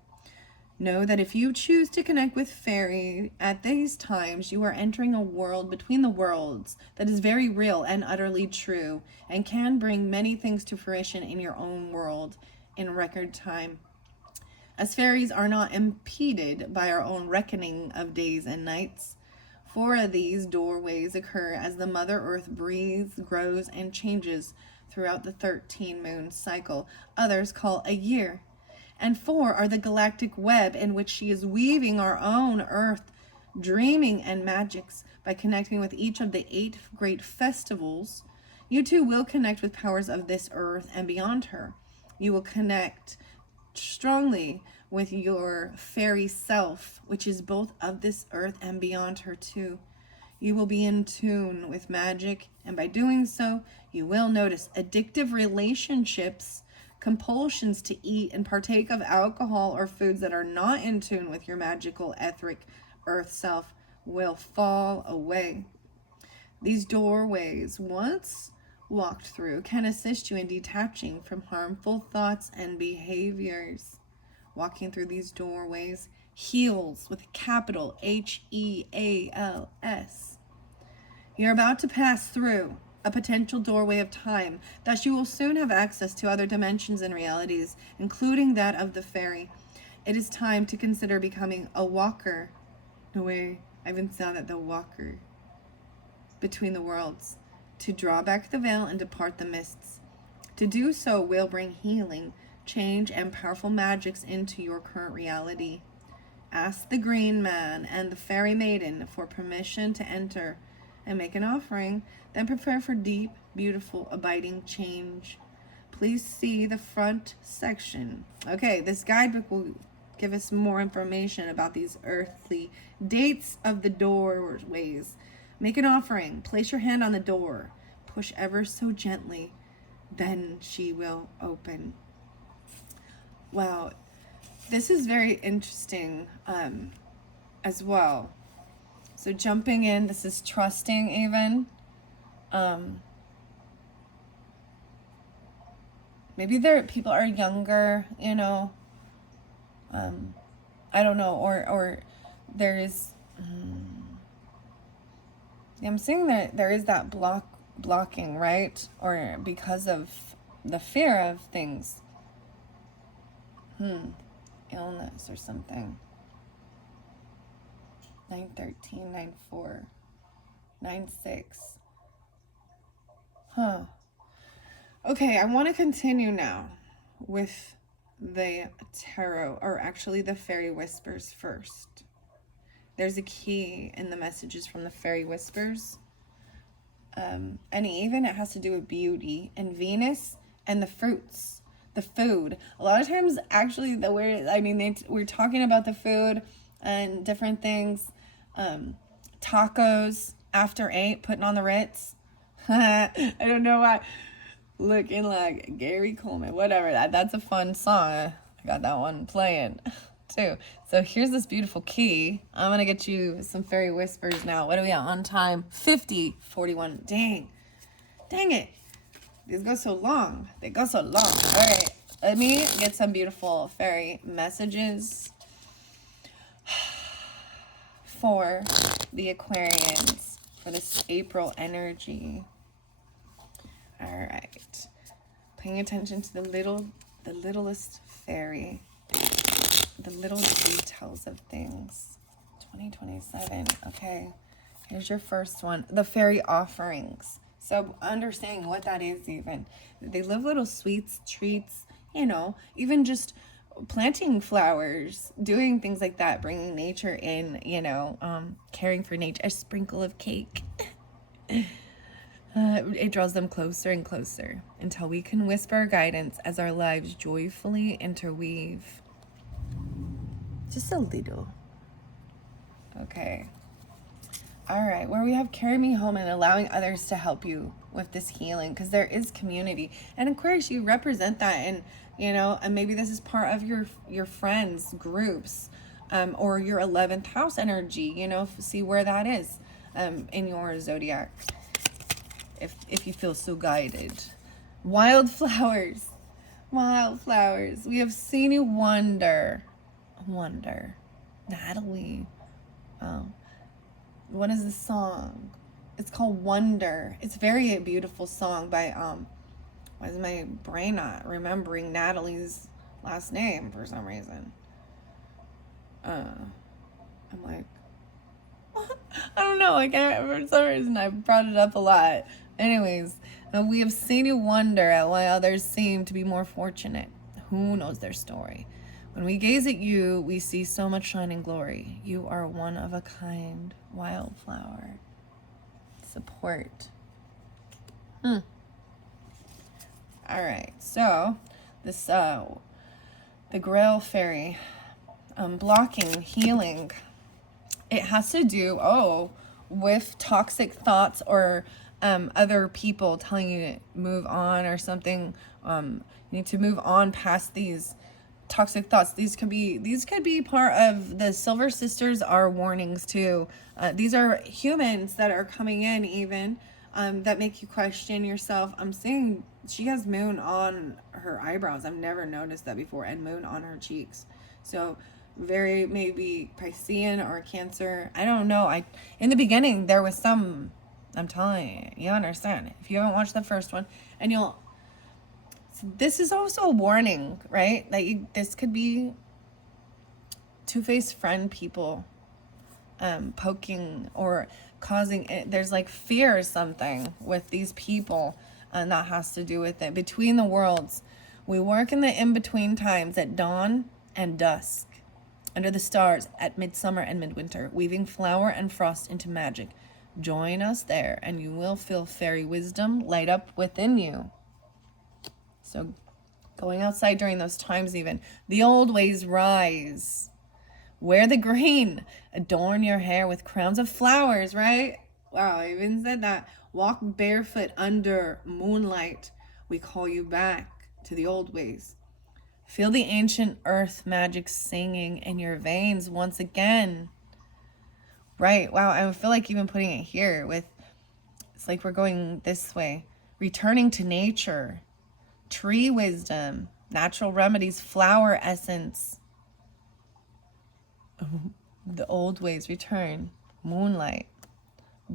Know that if you choose to connect with fairy at these times, you are entering a world between the worlds that is very real and utterly true, and can bring many things to fruition in your own world in record time. As fairies are not impeded by our own reckoning of days and nights, 4 of these doorways occur as the Mother Earth breathes, grows, and changes throughout the 13 moon cycle others call a year. And 4 are the galactic web in which she is weaving our own earth, dreaming and magics. By connecting with each of the 8 great festivals, you too will connect with powers of this earth and beyond her. You will connect strongly with your fairy self, which is both of this earth and beyond her too. You will be in tune with magic, and by doing so, you will notice addictive relationships, compulsions to eat and partake of alcohol or foods that are not in tune with your magical etheric earth self will fall away. These doorways, once walked through, can assist you in detaching from harmful thoughts and behaviors. Walking through these doorways heals with a capital HEALS. You're about to pass through a potential doorway of time, thus you will soon have access to other dimensions and realities, including that of the fairy. It is time to consider becoming a walker. No way, I even saw that, the walker between the worlds, to draw back the veil and depart the mists. To do so will bring healing, change, and powerful magics into your current reality. Ask the Green Man and the Fairy Maiden for permission to enter and make an offering, then prepare for deep, beautiful, abiding change. Please see the front section. Okay, this guidebook will give us more information about these earthly dates of the doorways. Make an offering. Place your hand on the door. Push ever so gently. Then she will open. Wow. This is very interesting as well. So jumping in, this is trusting even. Maybe people are younger, you know. I don't know, or there's, I'm seeing that there is that blocking, right? Or because of the fear of things. Illness or something. 913, 94, 96. Okay, I want to continue now with the tarot, or actually the fairy whispers first. There's a key in the messages from the fairy whispers. And even it has to do with beauty and Venus and the fruits, the food. A lot of times, actually, we're talking about the food and different things. Tacos after 8, putting on the Ritz. I don't know why. Looking like Gary Coleman, whatever. That's a fun song. I got that one playing too. So here's this beautiful key. I'm gonna get you some fairy whispers now. What are we at on time? 50:41. Dang it, these go so long. They go so long. All right, let me get some beautiful fairy messages for the Aquarians for this April energy. All right, paying attention to the littlest fairy, the little details of things. 2027. Okay, here's your first one, the fairy offerings. So understanding what that is, even they live little sweets, treats, even just planting flowers, doing things like that, bringing nature in, caring for nature, a sprinkle of cake. It draws them closer and closer until we can whisper guidance as our lives joyfully interweave. Just a little. Okay. All right. Where we have carry me home and allowing others to help you with this healing, because there is community. And Aquarius, you represent that, and and maybe this is part of your friends groups, or your 11th house energy. See where that is in your zodiac. If you feel so guided. Wildflowers. We have seen you wonder. Natalie. What is the song? It's called Wonder. It's very beautiful song by why is my brain not remembering Natalie's last name for some reason? I'm like, I don't know. I can't, for some reason I brought it up a lot. Anyways, we have seen you wonder at why others seem to be more fortunate. Who knows their story? When we gaze at you, we see so much shining glory. You are one of a kind wildflower. Support. All right, so this the Grail Fairy, blocking, healing. It has to do with toxic thoughts, or other people telling you to move on or something. You need to move on past these toxic thoughts. These could be part of the Silver Sisters are warnings too. These are humans that are coming in, even that make you question yourself. I'm seeing she has moon on her eyebrows. I've never noticed that before, and moon on her cheeks. So very maybe Piscean or Cancer. I don't know. In the beginning there was some. I'm telling you, you understand. If you haven't watched the first one, and this is also a warning, right? That this could be two-faced friend people poking or causing it. There's like fear or something with these people, and that has to do with it. Between the worlds, we work in the in-between times at dawn and dusk, under the stars at midsummer and midwinter, weaving flower and frost into magic. Join us there, and you will feel fairy wisdom light up within you. So going outside during those times, even the old ways rise. Wear the green. Adorn your hair with crowns of flowers, right? Wow, I even said that. Walk barefoot under moonlight. We call you back to the old ways. Feel the ancient earth magic singing in your veins once again. Right, wow, I feel like even putting it here with, it's like we're going this way. Returning to nature. Tree wisdom, natural remedies, flower essence. The old ways return. Moonlight.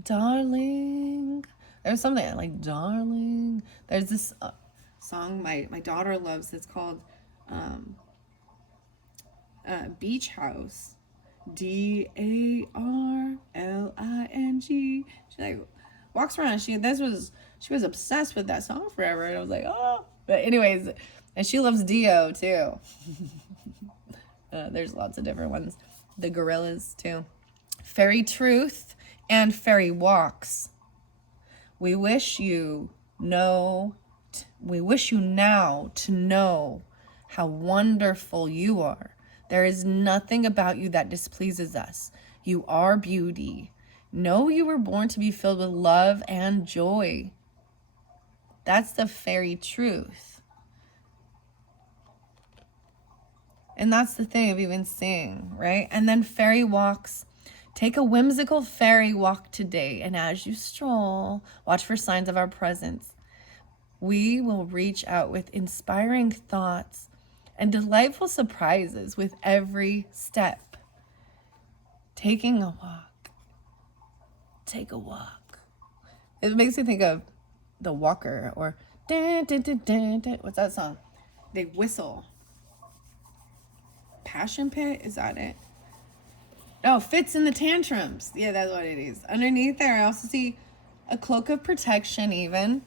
Darling. There's something like darling. There's this song my daughter loves. It's called Beach House. Darling. She like walks around. She was obsessed with that song forever, and I was like, oh. But anyways, and she loves Dio too. There's lots of different ones. The Gorillas too. Fairy Truth and Fairy Walks. We wish you now to know how wonderful you are. There is nothing about you that displeases us. You are beauty. Know you were born to be filled with love and joy. That's the fairy truth. And that's the thing of even seeing, right? And then fairy walks. Take a whimsical fairy walk today, and as you stroll, watch for signs of our presence. We will reach out with inspiring thoughts and delightful surprises with every step. Taking a walk. Take a walk. It makes me think of The Walker, or dun, dun, dun, dun, dun. What's that song? They whistle. Passion Pit? Is that it? Oh, Fits in the Tantrums. Yeah, that's what it is. Underneath there, I also see a cloak of protection even.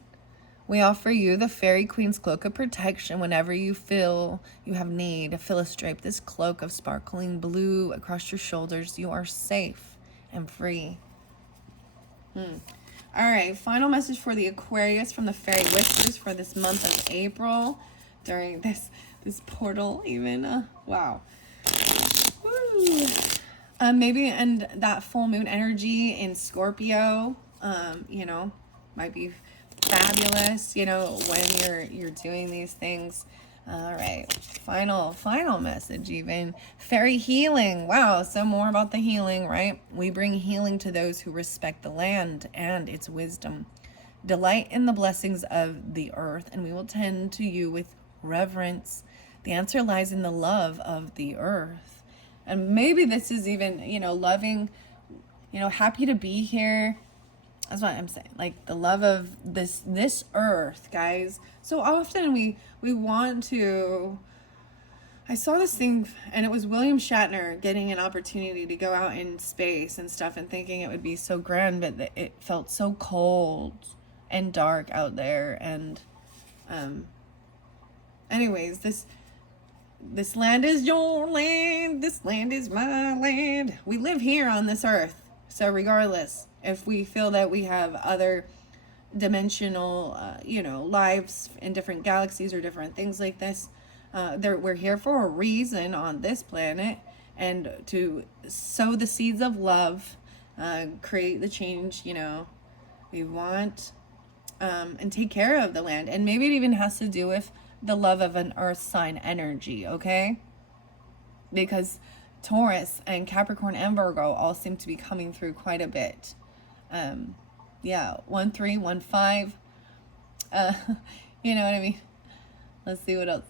We offer you the Fairy Queen's Cloak of Protection whenever you feel you have need. Drape this cloak of sparkling blue across your shoulders. You are safe and free. All right, final message for the Aquarius from the Fairy Whispers for this month of April during this portal even. Wow. Woo. Maybe, and that full moon energy in Scorpio, might be fabulous, when you're doing these things. All right, final message even. Fairy healing. Wow, so more about the healing, right? We bring healing to those who respect the land and its wisdom. Delight in the blessings of the earth, and we will tend to you with reverence. The answer lies in the love of the earth. And maybe this is even, loving, happy to be here. That's what I'm saying. Like the love of this earth, guys. So often we want to. I saw this thing, and it was William Shatner getting an opportunity to go out in space and stuff, and thinking it would be so grand, but it felt so cold and dark out there. And anyways, this land is your land. This land is my land. We live here on this earth. So regardless, if we feel that we have other dimensional, lives in different galaxies or different things like this, we're here for a reason on this planet, and to sow the seeds of love, create the change, we want, and take care of the land. And maybe it even has to do with the love of an earth sign energy, okay? Because Taurus and Capricorn and Virgo all seem to be coming through quite a bit. 1315. You know what I mean? Let's see what else.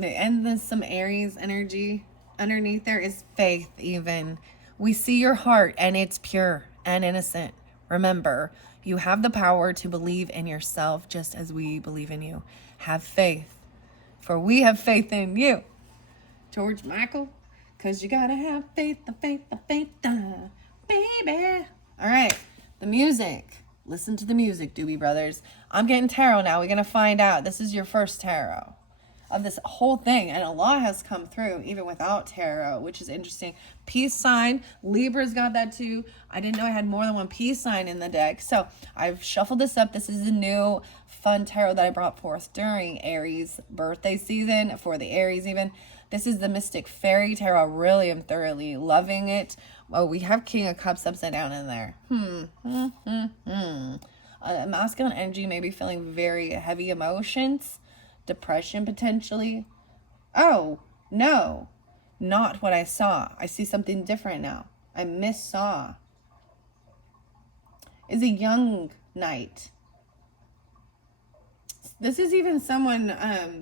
And then some Aries energy. Underneath there is faith even. We see your heart, and it's pure and innocent. Remember, you have the power to believe in yourself just as we believe in you. Have faith, for we have faith in you. George Michael, because you gotta have faith, baby. All right, the music. Listen to the music, Doobie Brothers. I'm getting tarot now. We're going to find out. This is your first tarot of this whole thing, and a lot has come through even without tarot, which is interesting. Peace sign. Libra's got that too. I didn't know I had more than one peace sign in the deck, so I've shuffled this up. This is a new fun tarot that I brought forth during Aries birthday season, for the Aries even. This is the Mystic Fairy Tarot. Really am thoroughly loving it. Oh, we have King of Cups upside down in there. Masculine energy may be feeling very heavy emotions. Depression potentially. Oh, no. Not what I saw. I see something different now. I missaw. Is a young knight. This is even someone,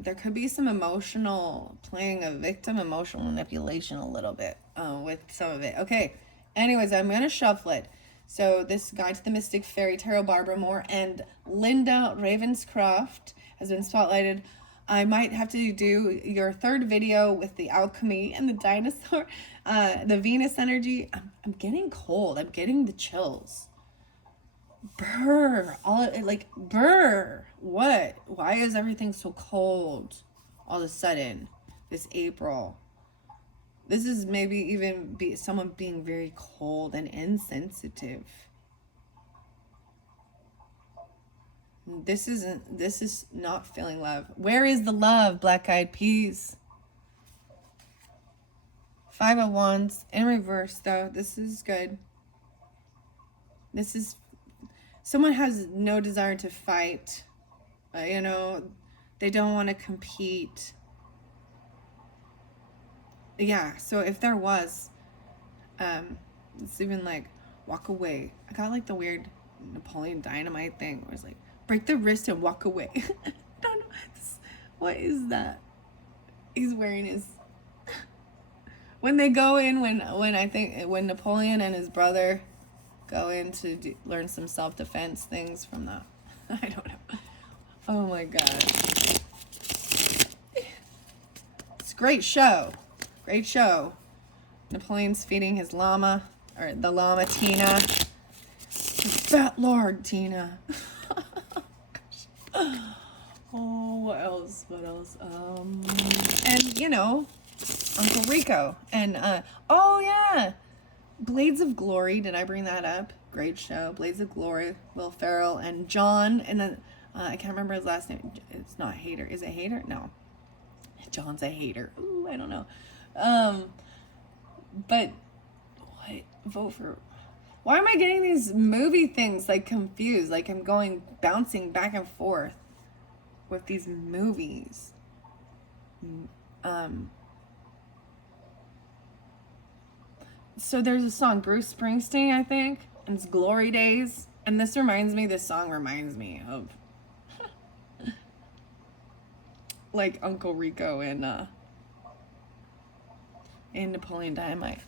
there could be some emotional, playing a victim, emotional manipulation a little bit with some of it. Okay, anyways, I'm going to shuffle it. So this Guide to the Mystic Fairy Tarot, Barbara Moore and Linda Ravenscroft has been spotlighted. I might have to do your third video with the alchemy and the dinosaur, the Venus energy. I'm getting cold. I'm getting the chills. Brr, all like brr. What? Why is everything so cold all of a sudden this April? This is maybe even someone being very cold and insensitive. This is not feeling love. Where is the love, Black Eyed Peas? Five of Wands in reverse, though. This is good. This is, someone has no desire to fight. You know, they don't want to compete. Yeah, so if there was, it's even like, walk away. I got like the weird Napoleon Dynamite thing where it's like, break the wrist and walk away. I don't know. What is that? He's wearing his... When they go in, when Napoleon and his brother go in to learn some self-defense things from that. I don't know. Oh my God. It's a great show. Great show. Napoleon's feeding his llama, or the llama Tina. The fat lord Tina. Oh, what else? What else? And you know, Uncle Rico. And oh yeah, Blades of Glory. Did I bring that up? Great show. Blades of Glory. Will Ferrell and John. And then I can't remember his last name. It's not Hater. Is it Hater? No. John's a hater. Ooh, I don't know. But what? Vote for... Why am I getting these movie things like confused? Like I'm bouncing back and forth with these movies. So there's a song, Bruce Springsteen, I think, and it's Glory Days. And this song reminds me of like Uncle Rico and Napoleon Dynamite.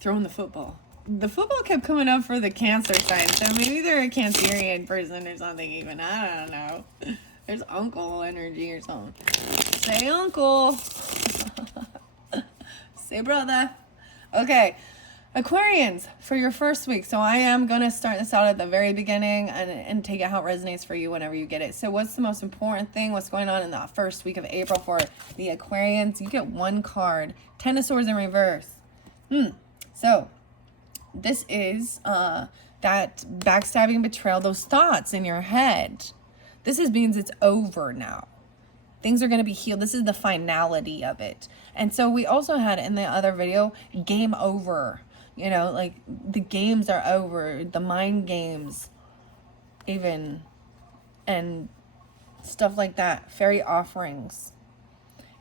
Throwing the football. The football kept coming up for the Cancer sign, so maybe they're a Cancerian person or something even. I don't know. There's uncle energy or something. Say uncle. Say brother. Okay. Aquarians, for your first week. So I am going to start this out at the very beginning and take it how it resonates for you whenever you get it. So what's the most important thing? What's going on in the first week of April for the Aquarians? You get one card. 10 of Swords in reverse. So this is that backstabbing, betrayal, those thoughts in your head. This means it's over now. Things are going to be healed. This is the finality of it. And so we also had in the other video, game over. You know, like the games are over. The mind games even. And stuff like that. Fairy offerings.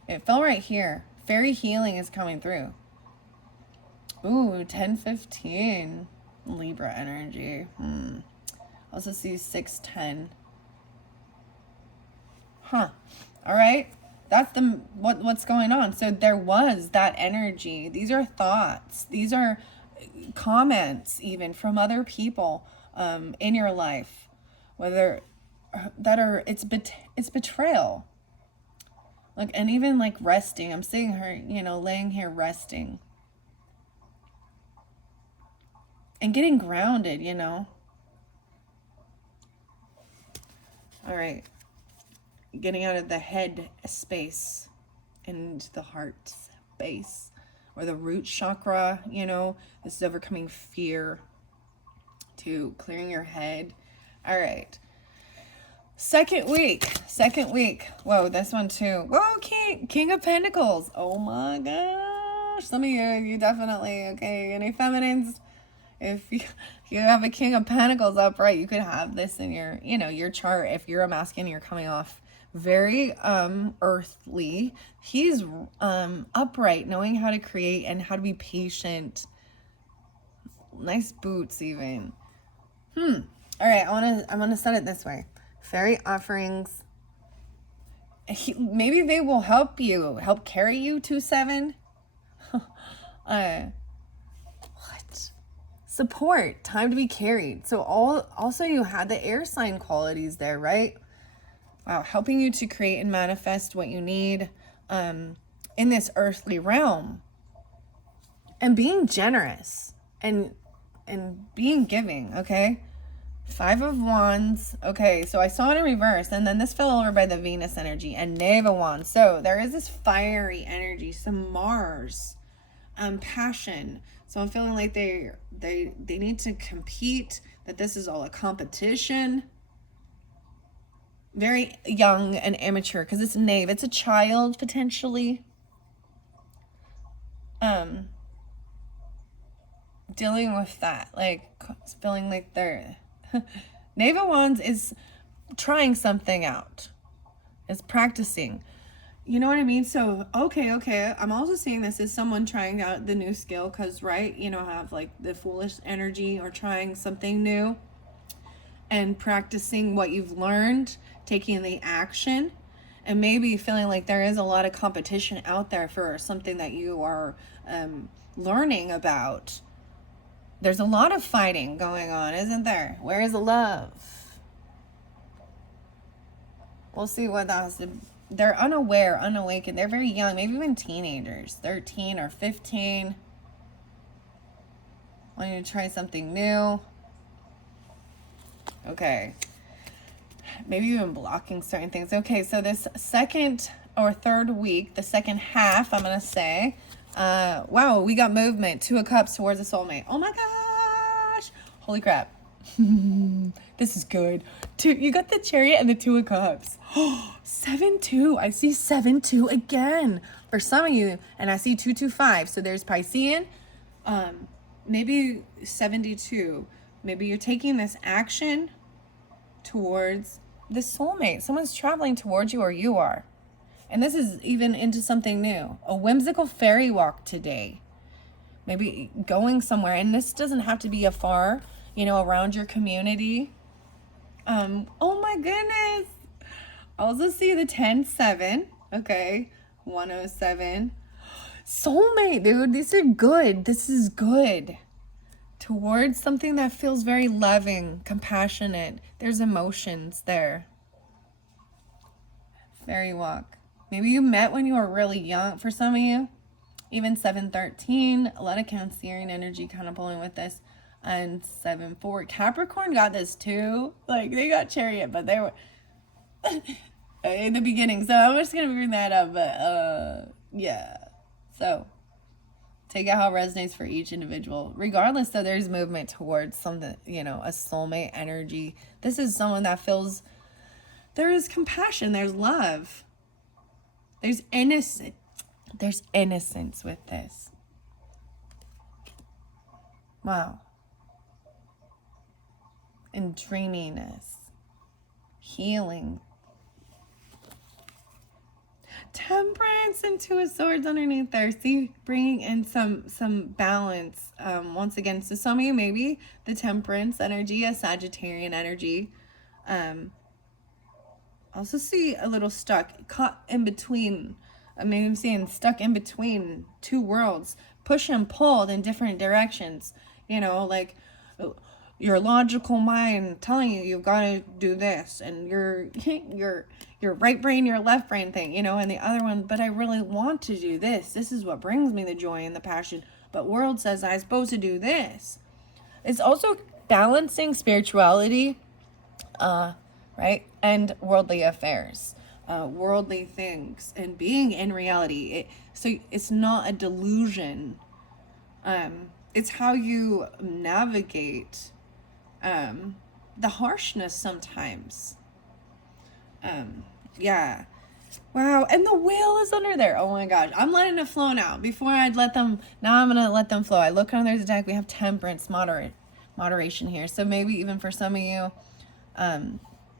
It fell right here. Fairy healing is coming through. Ooh, 10-15. Libra energy. Also see 6-10. Huh. All right. That's what's going on. So there was that energy. These are thoughts. These are comments even from other people in your life, whether it's betrayal. Like, and even like resting. I'm seeing her, you know, laying here resting and getting grounded, you know. All right. Getting out of the head space and the heart space, or the root chakra, you know. This is overcoming fear to clearing your head. All right. Second week. Whoa, this one too. Whoa, King of Pentacles. Oh my gosh. Some of you definitely, okay, any feminines, if you have a King of Pentacles upright, you could have this in your, you know, your chart. If you're a masculine, you're coming off very earthly. He's upright, knowing how to create and how to be patient. Nice boots even. All right, I want to set it this way. Fairy offerings. Maybe they will help carry you to 7. What? Support, time to be carried. So also you had the air sign qualities there, right? Wow, helping you to create and manifest what you need in this earthly realm. And being generous and being giving, okay? 5 of Wands. Okay, so I saw it in reverse, and then this fell over by the Venus energy and Knave of Wands. So there is this fiery energy, some Mars, passion. So I'm feeling like they need to compete, that this is all a competition. Very young and immature, because it's Knave. It's a child, potentially. Dealing with that, like feeling like they're Knave of Wands is trying something out, is practicing, you know what I mean? So okay, I'm also seeing this as someone trying out the new skill, because right, you know, have like the Foolish energy, or trying something new and practicing what you've learned, taking the action, and maybe feeling like there is a lot of competition out there for something that you are learning about. There's a lot of fighting going on, isn't there? Where is the love? We'll see what that has to... They're unaware, unawakened. They're very young, maybe even teenagers. 13 or 15. Wanting to try something new. Okay. Maybe even blocking certain things. Okay, so this second or third week, the second half, I'm going to say... wow, we got movement. 2 of Cups towards a soulmate. Oh my gosh. Holy crap. This is good. You got the Chariot and the 2 of Cups. 7-2. I see 7-2 again for some of you. And I see 2-2-5. So there's Piscean. Maybe 72. Maybe you're taking this action towards the soulmate. Someone's traveling towards you, or you are. And this is even into something new. A whimsical fairy walk today. Maybe going somewhere. And this doesn't have to be afar, you know, around your community. Oh my goodness. I also see the 10-7. Okay. 107. Soulmate, dude. These are good. This is good. Towards something that feels very loving, compassionate. There's emotions there. Fairy walk. Maybe you met when you were really young, for some of you. Even 7-13. A lot of Cancerian energy kind of pulling with this. And 7-4. Capricorn got this too. Like, they got Chariot, but they were in the beginning. So I'm just going to bring that up. But, yeah. So, take it how it resonates for each individual. Regardless, though, there's movement towards something, you know, a soulmate energy. This is someone that feels... There is compassion. There's love. There's innocence. There's innocence with this. Wow. And dreaminess. Healing. Temperance and 2 of Swords underneath there. See, bringing in some balance once again. So some of you, maybe the Temperance energy, a Sagittarian energy. Also see a little stuck, caught in between. Maybe I'm seeing stuck in between 2 worlds, pushed and pulled in different directions. You know, like your logical mind telling you you've got to do this, and your right brain, your left brain thing, you know, and the other one, but I really want to do this. This is what brings me the joy and the passion. But world says I'm supposed to do this. It's also balancing spirituality, right, and worldly affairs, worldly things, and being in reality. So it's not a delusion. It's how you navigate the harshness sometimes. Yeah. Wow. And the wheel is under there. Oh my gosh. I'm letting it flow now. Before I'd let them, now I'm going to let them flow. I look under the deck. We have temperance, moderation here. So maybe even for some of you,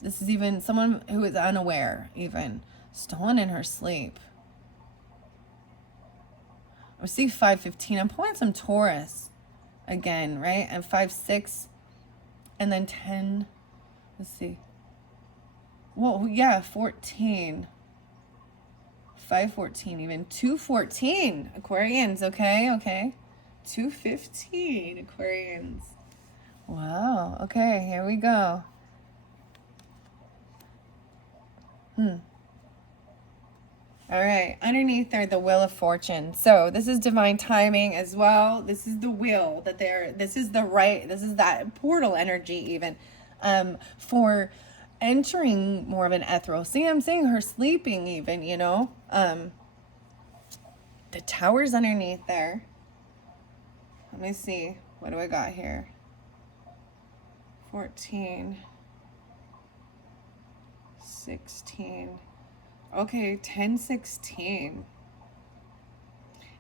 this is even someone who is unaware, even stolen in her sleep. I see 5-15. I'm pulling some Taurus again, right? And 5-6, and then 10. Let's see. Well, yeah, 14. 514 even. 214 Aquarians, okay, okay. 215 Aquarians. Wow, okay, here we go. All right, underneath there, the Wheel of Fortune. So this is divine timing as well. This is the wheel that this is the right, this is that portal energy even, for entering more of an ethereal. See, I'm seeing her sleeping even, you know. The Tower's underneath there. Let me see, what do I got here? 14, 16. Okay, 10, 16.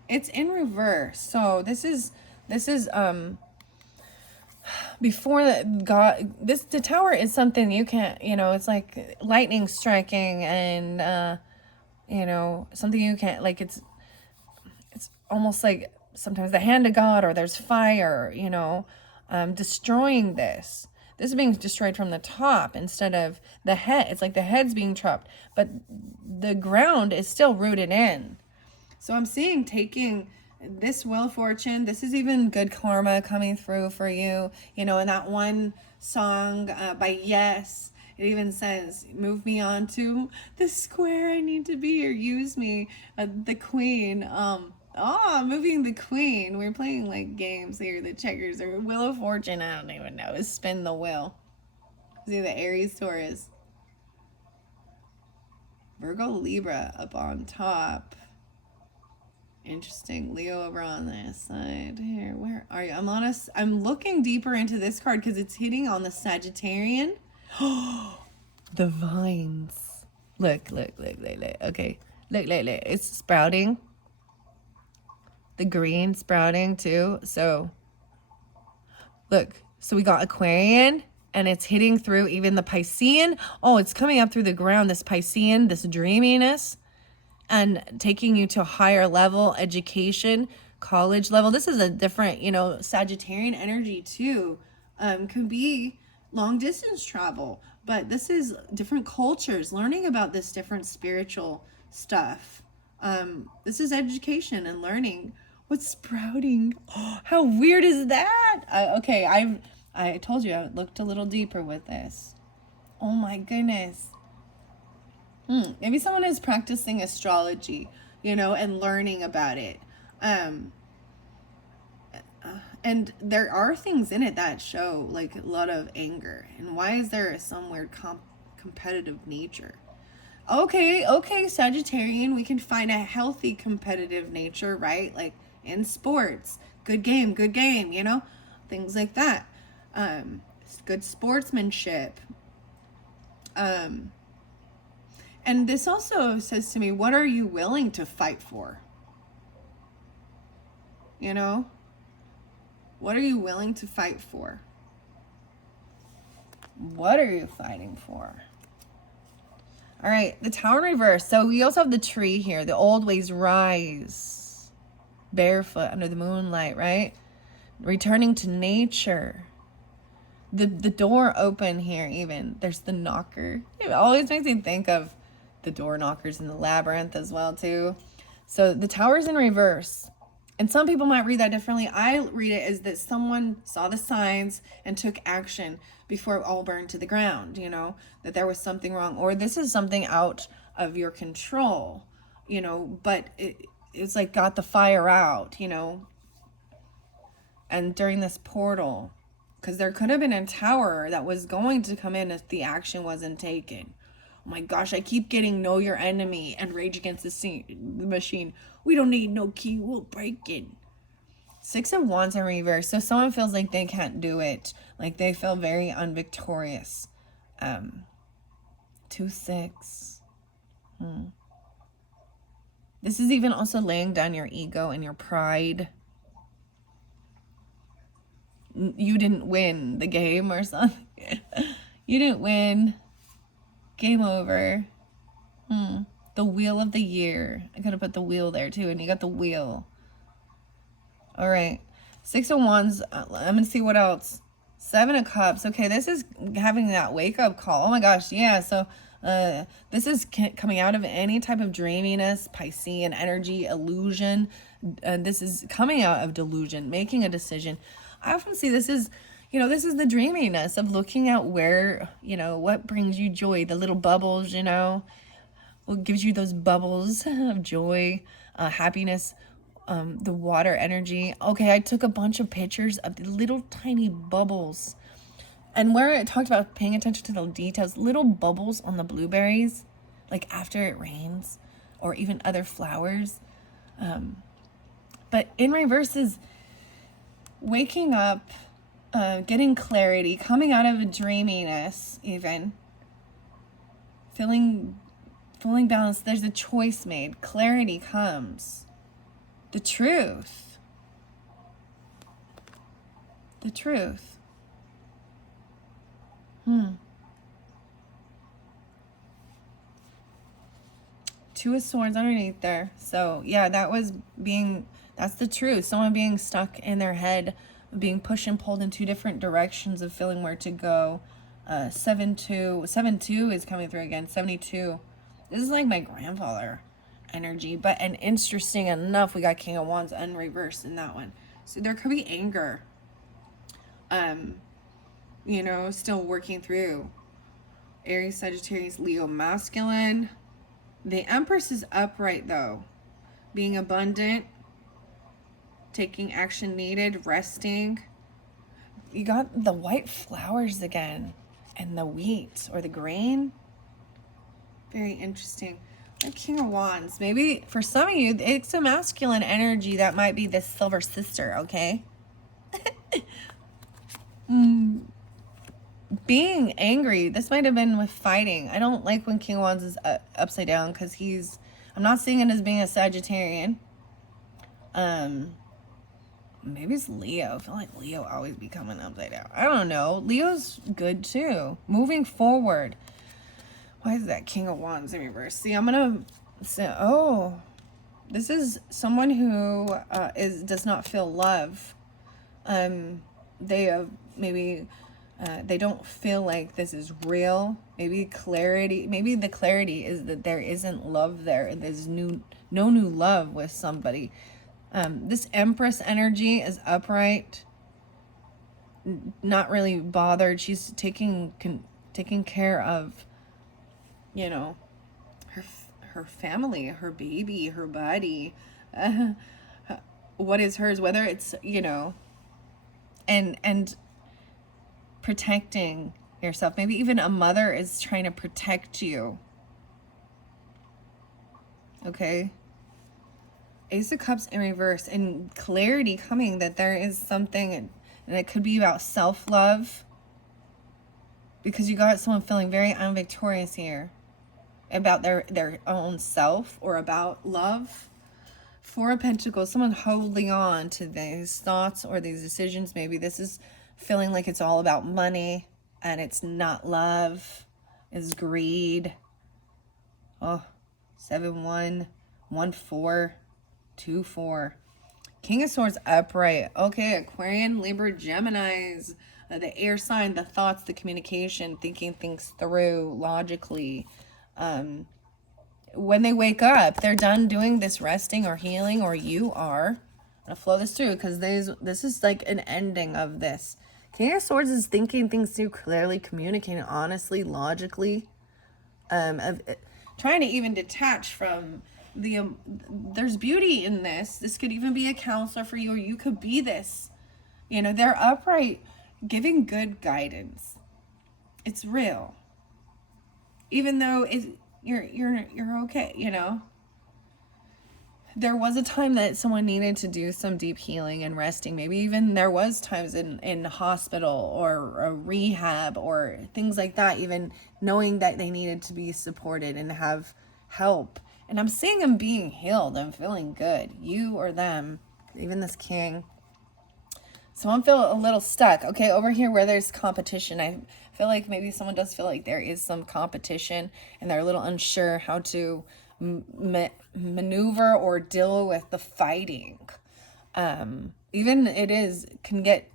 It's in reverse. So this is before the God, the Tower is something you can't, you know, it's like lightning striking and you know, something you can't, like it's almost like sometimes the hand of God, or there's fire, you know, destroying this. This is being destroyed from the top instead of the head. It's like the head's being chopped, but the ground is still rooted in. So I'm seeing taking this Wheel of Fortune. This is even good karma coming through for you. You know, in that one song by Yes, it even says, move me on to the square I need to be, or use me, the queen. Moving the queen. We're playing like games here, the checkers or Wheel of Fortune. I don't even know. Is spin the wheel. See the Aries, Taurus, Virgo, Libra up on top. Interesting. Leo over on this side here. Where are you? I'm looking deeper into this card because it's hitting on the Sagittarian. The vines. Look. Okay. Look. It's sprouting. The green sprouting too. So look, so we got Aquarian and it's hitting through even the Piscean. Oh, it's coming up through the ground, this Piscean, this dreaminess, and taking you to a higher level, education, college level. This is a different, you know, Sagittarian energy too. Could be long distance travel, but this is different cultures, learning about this different spiritual stuff. This is education and learning. What's sprouting? Oh, how weird is that? Okay, I told you I looked a little deeper with this. Oh my goodness. Maybe someone is practicing astrology, you know, and learning about it. And there are things in it that show like a lot of anger. And why is there some weird competitive nature? Okay, Sagittarian, we can find a healthy competitive nature, right? Like in sports, good game, you know, things like that. Good sportsmanship. And this also says to me, what are you willing to fight for? You know, what are you willing to fight for? What are you fighting for? All right, the Tower in reverse. So we also have the tree here. The old ways rise. Barefoot under the moonlight, right? Returning to nature. The door open here even. There's the knocker. It always makes me think of the door knockers in the labyrinth as well too. So the Tower's in reverse. And some people might read that differently. I read it as that someone saw the signs and took action before it all burned to the ground, you know, that there was something wrong, or this is something out of your control, you know, but it's like got the fire out, you know. And during this portal, because there could have been a tower that was going to come in if the action wasn't taken. Oh my gosh, I keep getting know your enemy and rage against the machine. We don't need no key, we'll break it. 6 of Wands in reverse. So someone feels like they can't do it. Like they feel very unvictorious. 2, 6. This is even also laying down your ego and your pride. You didn't win the game or something. You didn't win. Game over. The Wheel of the Year. I could have put the wheel there too, and you got the wheel. All right. 6 of Wands. I'm going to see what else. Seven of Cups. Okay, this is having that wake-up call. Oh my gosh, yeah. So this is coming out of any type of dreaminess, Piscean energy, illusion. This is coming out of delusion, making a decision. I often see this is, this is the dreaminess of looking at where, what brings you joy, the little bubbles, what gives you those bubbles of joy, happiness, the water energy. Okay, I took a bunch of pictures of the little tiny bubbles. And where it talked about paying attention to the details, little bubbles on the blueberries, like after it rains, or even other flowers. But in reverse is waking up, getting clarity, coming out of a dreaminess even, feeling balanced. There's a choice made. Clarity comes. The truth. The truth. Two of Swords underneath there. So yeah, that's the truth. Someone being stuck in their head, being pushed and pulled in two different directions of feeling where to go. 7-2 is coming through again. 72. This is like my grandfather energy, and interesting enough, we got King of Wands unreversed in that one. So there could be anger, still working through. Aries, Sagittarius, Leo, masculine. The Empress is upright though, being abundant, taking action needed, resting. You got the white flowers again, and the wheat or the grain. Very interesting. The King of Wands. Maybe for some of you, it's a masculine energy that might be the Silver Sister, okay? Being angry. This might have been with fighting. I don't like when King of Wands is upside down because I'm not seeing it as being a Sagittarian. Maybe it's Leo. I feel like Leo always be coming upside down. I don't know. Leo's good too. Moving forward. Why is that King of Wands in reverse? See, I'm going to say, this is someone who does not feel love. They have maybe they don't feel like this is real. Maybe the clarity is that there isn't love there. There's no new love with somebody. This Empress energy is upright, not really bothered. She's taking care of, her family, her baby, her body, what is hers, whether it's, and protecting yourself. Maybe even a mother is trying to protect you. Okay. Ace of Cups in reverse, and clarity coming that there is something, and it could be about self-love, because you got someone feeling very unvictorious here about their own self or about love. Four of Pentacles, someone holding on to these thoughts or these decisions. Maybe this is feeling like it's all about money and it's not love, it's greed. 7-1, 1-4, 2-4. King of Swords upright. Okay, Aquarian, Libra, Geminis. The air sign, the thoughts, the communication, thinking things through logically. When they wake up, they're done doing this resting or healing, or you are. I'm going to flow this through because this is like an ending of this. King of Swords is thinking things through clearly, communicating honestly, logically. Trying to even detach from there's beauty in this. This could even be a counselor for you, or you could be this. They're upright, giving good guidance. It's real. Even though you're okay, There was a time that someone needed to do some deep healing and resting. Maybe even there was times in hospital or a rehab or things like that, even knowing that they needed to be supported and have help. And I'm seeing them being healed. I'm feeling good. You or them, even this king. So I'm feeling a little stuck. Okay, over here where there's competition, I feel like maybe someone does feel like there is some competition and they're a little unsure how to maneuver or deal with the fighting. Even can get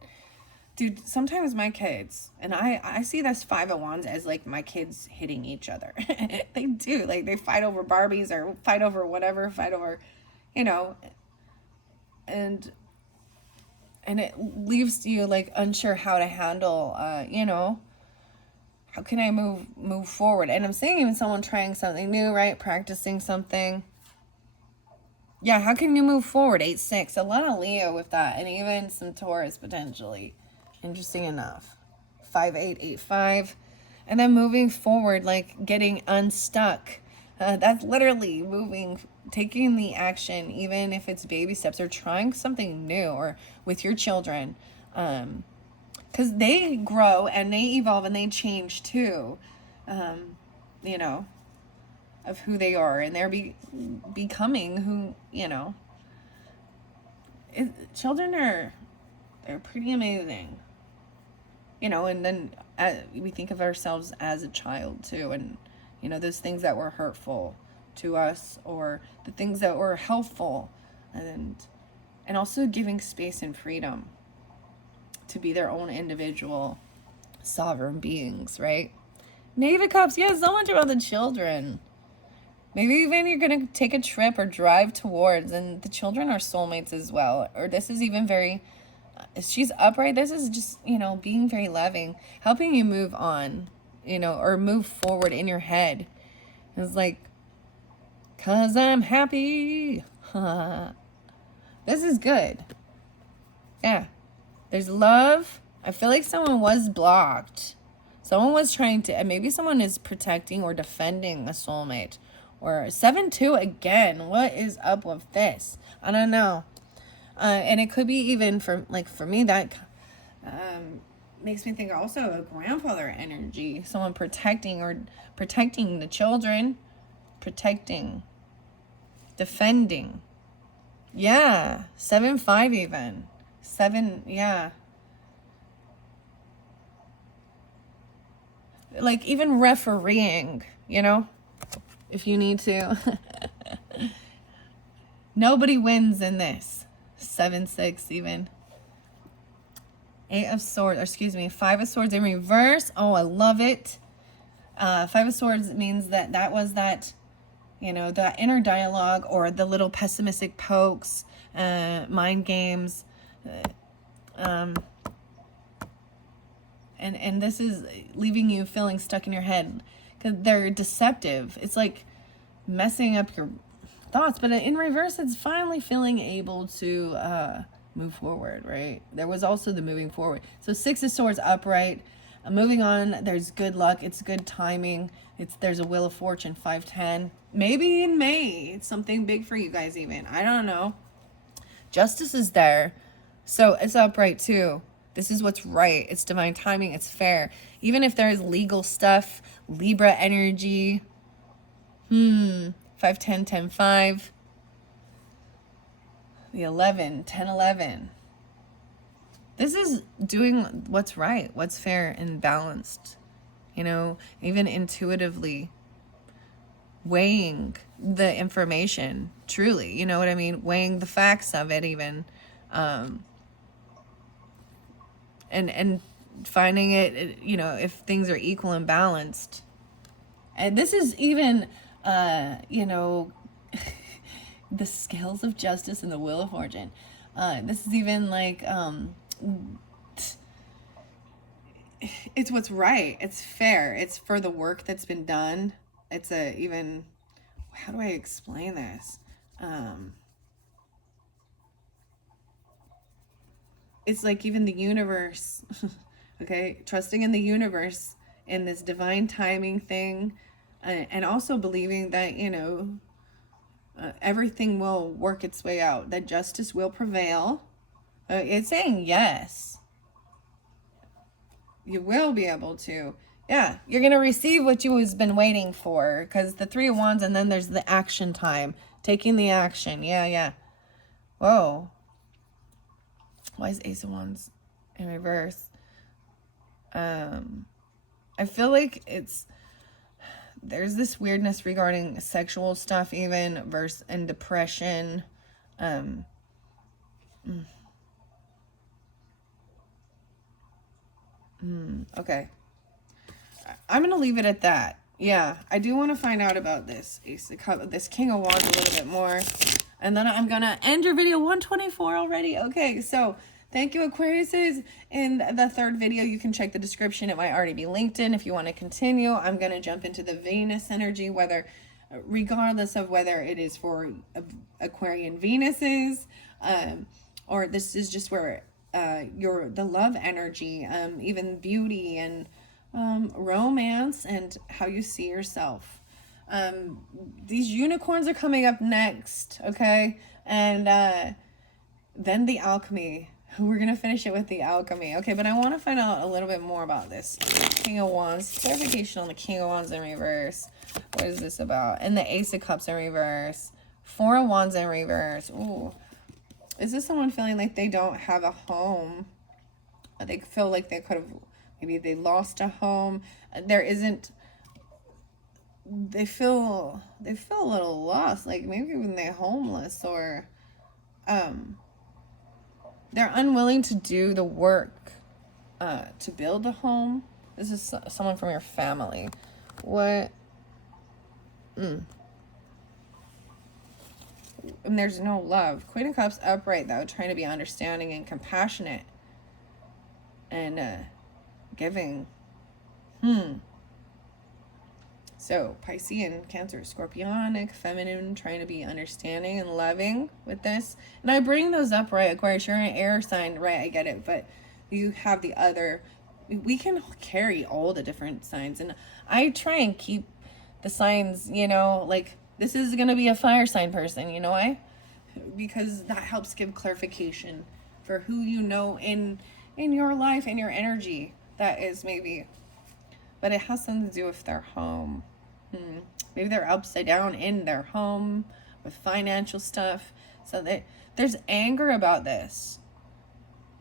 dude, sometimes my kids, and I see this Five of Wands as like my kids hitting each other. They do. Like they fight over Barbies or fight over whatever, fight over, you know, and it leaves you like unsure how to handle, you know, how can I move forward? And I'm seeing even someone trying something new, right? Practicing something. Yeah, how can you move forward? 8-6. A lot of Leo with that, and even some Taurus potentially. Interesting enough. 5-8, 8-5. And then moving forward, like getting unstuck. That's literally moving, taking the action, even if it's baby steps, or trying something new, or with your children. Because they grow and they evolve and they change too. You know, of who they are, and they're becoming who, you know. Children they're pretty amazing. You know, and then we think of ourselves as a child too, and you know, those things that were hurtful to us, or the things that were helpful, and also giving space and freedom to be their own individual sovereign beings, right? Knave of Cups, yeah, so much about the children. Maybe even you're going to take a trip or drive towards, and the children are soulmates as well. Or this is even very, she's upright. This is just, you know, being very loving, helping you move on, you know, or move forward in your head. It's like, 'cause I'm happy. This is good. Yeah. There's love. I feel like someone was blocked. Someone was trying to, and maybe someone is protecting or defending a soulmate. Or 7-2 again. What is up with this? I don't know. And it could be even for me, that makes me think also of grandfather energy. Someone protecting the children. Protecting. Defending. Yeah. 7-5 even. 7, yeah. Like even refereeing, you know? If you need to. Nobody wins in this. 7-6 even. 8 of Swords, or excuse me, 5 of Swords in reverse. Oh, I love it. 5 of Swords means that was that, you know, that inner dialogue, or the little pessimistic pokes, mind games. And this is leaving you feeling stuck in your head. They're deceptive. It's like messing up your thoughts, but in reverse, it's finally feeling able to move forward, right? There was also the moving forward. So 6 of Swords upright, moving on. There's good luck. It's good timing. There's a Wheel of Fortune, 5-10. Maybe in May, it's something big for you guys even. I don't know. Justice is there. So it's upright too. This is what's right. It's divine timing. It's fair. Even if there's legal stuff, Libra energy. 5-10, 10-5. The 11, 10-11. This is doing what's right, what's fair and balanced. You know, even intuitively weighing the information, truly. You know what I mean? Weighing the facts of it even. And finding it, you know, if things are equal and balanced. And this is even, you know, the scales of justice and the Wheel of Fortune. This is even like, it's what's right. It's fair. It's for the work that's been done. It's even, how do I explain this? It's like even the universe, okay, trusting in the universe, in this divine timing thing, and also believing that, you know, everything will work its way out, that justice will prevail. It's saying yes. You will be able to. Yeah, you're going to receive what you has been waiting for, because the 3 of Wands, and then there's the action time, taking the action. Yeah. Whoa. Why is Ace of Wands in reverse? I feel like there's this weirdness regarding sexual stuff even, and depression. Okay. I'm going to leave it at that. Yeah, I do want to find out about this Ace of Cups, this King of Wands a little bit more. And then I'm going to end your video. 124 already. Okay, so thank you, Aquariuses. In the third video, you can check the description. It might already be linked in if you want to continue. I'm going to jump into the Venus energy, regardless of whether it is for Aquarian Venuses, or this is just where the love energy, even beauty and romance and how you see yourself. These unicorns are coming up next, okay? And then the alchemy. We're going to finish it with the alchemy. Okay, but I want to find out a little bit more about this King of Wands. Clarification on the King of Wands in reverse. What is this about? And the Ace of Cups in reverse. Four of Wands in reverse. Ooh. Is this someone feeling like they don't have a home? They feel like they could have... Maybe they lost a home. There isn't... They feel a little lost. Like maybe even they're homeless, or... they're unwilling to do the work to build a home. This is someone from your family. What? And there's no love. Queen of Cups upright, though, trying to be understanding and compassionate. And giving. So, Piscean, Cancer, Scorpionic, feminine, trying to be understanding and loving with this. And I bring those up, right, Aquarius? You're an air sign, right? I get it. But you have the other. We can carry all the different signs. And I try and keep the signs, you know, like this is going to be a fire sign person, you know why? Because that helps give clarification for who you know in your life and your energy. That is maybe, but it has something to do with their home. Maybe they're upside down in their home with financial stuff. So there's anger about this.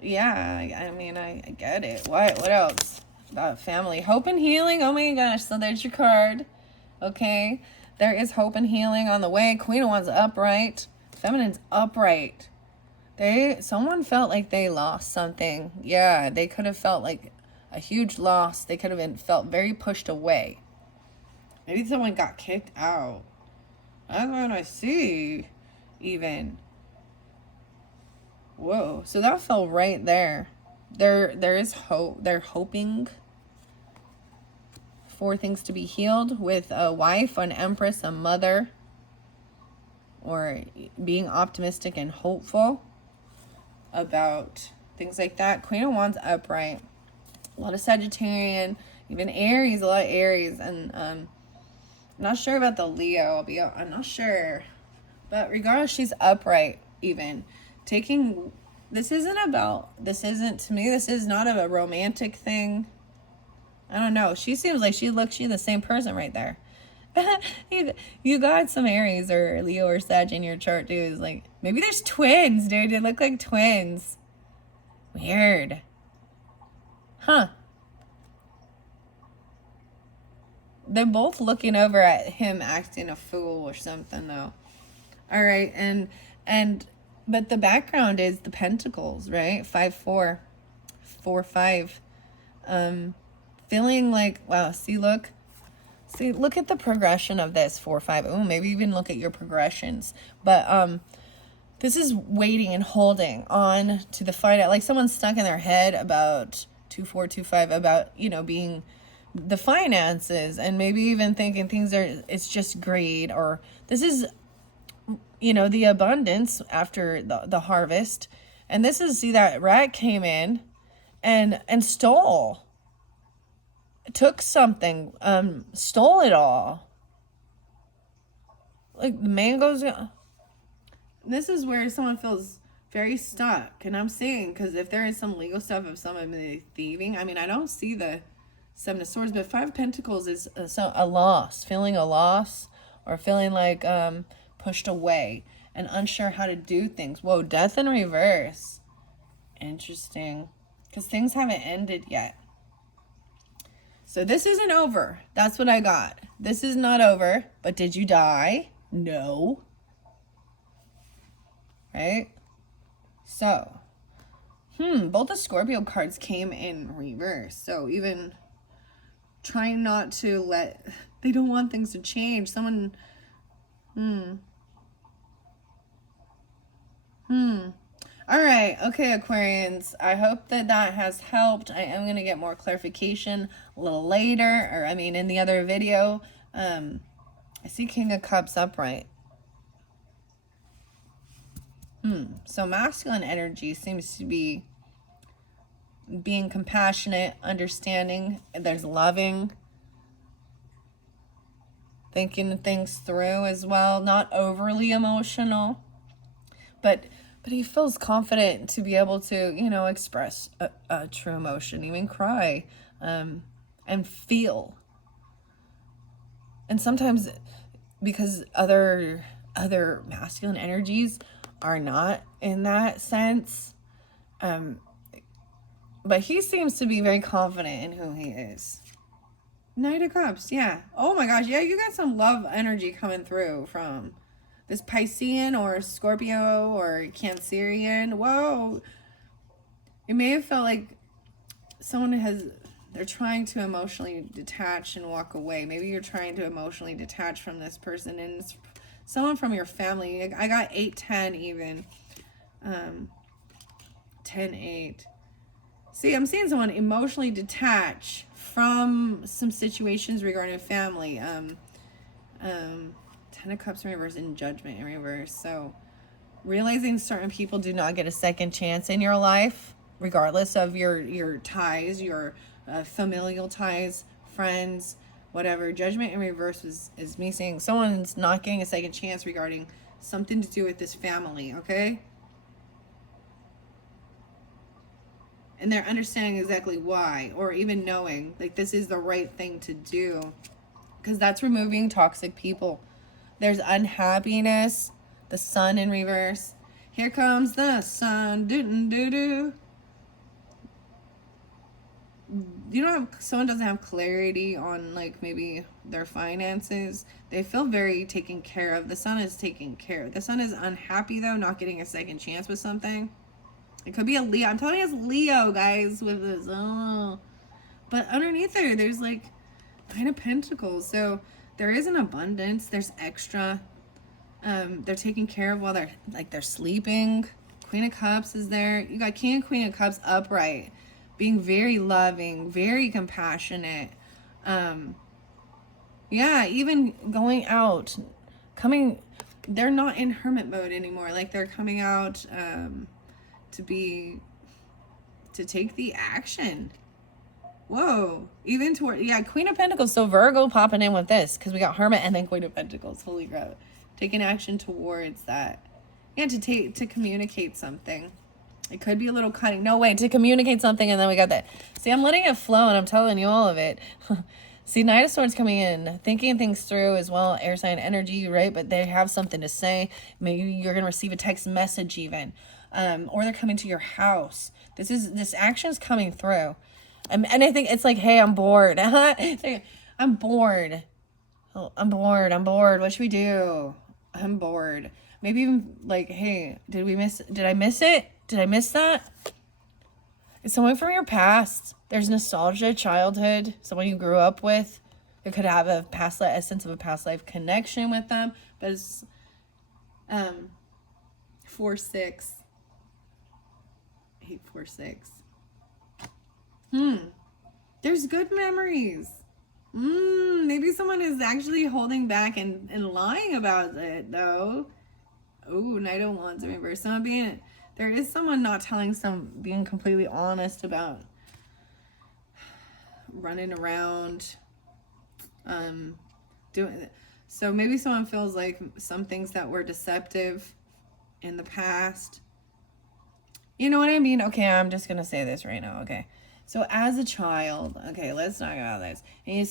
Yeah, I mean, I get it. What else? About family. Hope and healing. Oh my gosh. So there's your card. Okay. There is hope and healing on the way. Queen of Wands upright. Feminine's upright. Someone felt like they lost something. Yeah, they could have felt like a huge loss. They could have felt very pushed away. Maybe someone got kicked out. That's what I see, even. Whoa. So that fell right there. There is hope. They're hoping for things to be healed with a wife, an empress, a mother, or being optimistic and hopeful about things like that. Queen of Wands upright. A lot of Sagittarian, even Aries, a lot of Aries, and I'm not sure about the Leo. I'm not sure, but regardless, she's upright. Even taking this isn't to me. This is not a romantic thing. I don't know. She seems like she's the same person right there. You got some Aries or Leo or Sag in your chart, dude. It's like maybe there's twins, dude. They look like twins. Weird. Huh. They're both looking over at him acting a fool or something, though. All right, but the background is the Pentacles, right? 5-4, 4-5. Feeling like, wow, look at the progression of this 4-5. Oh, maybe even look at your progressions. But this is waiting and holding on to the fight. Like someone's stuck in their head about 2-4, 2-5, about, you know, being the finances, and maybe even thinking it's just greed, or this is, you know, the abundance after the harvest. And this is, see, that rat came in and stole, took something, stole it all. Like the man goes, this is where someone feels very stuck. And I'm saying, because if there is some legal stuff of someone thieving, I mean, I don't see the Seven of Swords, but 5 of Pentacles is a loss, feeling a loss, or feeling like pushed away and unsure how to do things. Whoa, Death in reverse. Interesting, because things haven't ended yet. So this isn't over. That's what I got. This is not over, but did you die? No. Right? So, Both the Scorpio cards came in reverse. So even trying not to let, they don't want things to change. Someone, All right. Okay, Aquarians. I hope that that has helped. I am going to get more clarification a little later, or I mean in the other video. I see King of Cups upright. So masculine energy seems to be being compassionate, understanding. There's loving, thinking things through as well. Not overly emotional, but he feels confident to be able to, you know, express a true emotion, even cry, and feel. And sometimes because other masculine energies are not in that sense, but he seems to be very confident in who he is. Knight of Cups, yeah. Oh my gosh, yeah, you got some love energy coming through from this Piscean or Scorpio or Cancerian. Whoa. It may have felt like they're trying to emotionally detach and walk away. Maybe you're trying to emotionally detach from this person, and it's someone from your family. I got 8-10 even. 10-8. See, I'm seeing someone emotionally detach from some situations regarding family. 10 of Cups in reverse and Judgment in reverse. So realizing certain people do not get a second chance in your life, regardless of your ties, your familial ties, friends, whatever. Judgment in reverse is me saying someone's not getting a second chance regarding something to do with this family, okay? And they're understanding exactly why, or even knowing like this is the right thing to do, because that's removing toxic people. There's unhappiness. The Sun in reverse. Here comes the sun. Doo-doo-doo-doo. Someone doesn't have clarity on like maybe their finances. They feel very taken care of. The Sun is taken care of. The Sun is unhappy though, not getting a second chance with something. It could be a Leo. I'm telling you, it's Leo, guys, with this. Oh. But underneath there's like 9 of Pentacles. So there is an abundance. There's extra. They're taken care of while they're sleeping. Queen of Cups is there. You got King and Queen of Cups upright, being very loving, very compassionate. Yeah, even going out, they're not in hermit mode anymore. Like they're coming out to take the action. Whoa, even toward, yeah, Queen of Pentacles. So Virgo popping in with this because we got Hermit and then Queen of Pentacles. Holy crap. Taking action towards that. Yeah, to communicate something. It could be a little cutting. No, wait, to communicate something, and then we got that. See, I'm letting it flow, and I'm telling you all of it. See, Knight of Swords coming in, thinking things through as well, air sign energy, right? But they have something to say. Maybe you're going to receive a text message even. Or they're coming to your house. This action is coming through. And I think it's like, hey, I'm bored. I'm bored. Oh, I'm bored. What should we do? I'm bored. Maybe even like, hey, did I miss it? Did I miss that? It's someone from your past. There's nostalgia, childhood, someone you grew up with. It could have a past life, a sense of a past life connection with them. But it's 4-6. 8-4-6. There's good memories. Maybe someone is actually holding back and lying about it, though. Oh, Knight of Wands in reverse. There is someone not being completely honest about running around, doing it. So maybe someone feels like some things that were deceptive in the past. You know what I mean? Okay, I'm just gonna say this right now, okay? So as a child, okay, let's talk about this. And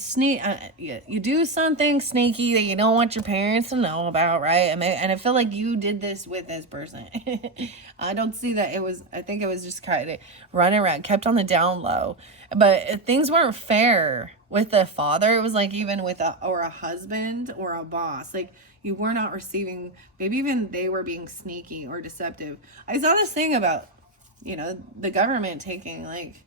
you do something sneaky that you don't want your parents to know about, right? And I feel like you did this with this person. I don't see that I think it was just kind of running around, kept on the down low. But things weren't fair with the father. It was like even with a husband or a boss. Like you were not receiving, maybe even they were being sneaky or deceptive. I saw this thing about you know, the government taking like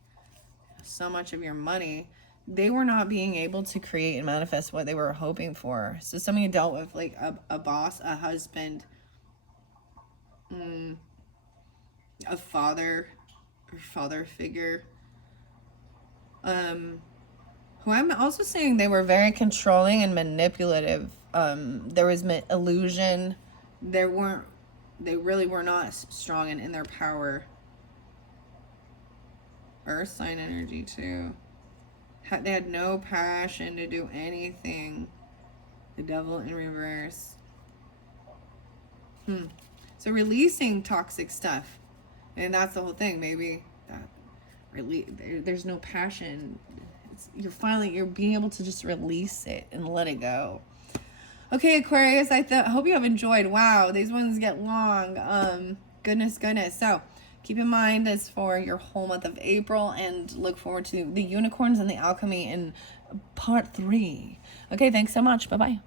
so much of your money, they were not being able to create and manifest what they were hoping for. So some of you dealt with like a boss, a husband, a father or father figure, who I'm also saying they were very controlling and manipulative. There was illusion. They really were not strong in their power. Earth sign energy too. They had no passion to do anything. The devil in reverse. So releasing toxic stuff. And that's the whole thing. Maybe that there's no passion. You're being able to just release it and let it go. Okay, Aquarius, I hope you have enjoyed. Wow, these ones get long. Goodness. So keep in mind this for your whole month of April, and look forward to the unicorns and the alchemy in part 3. Okay, thanks so much. Bye-bye.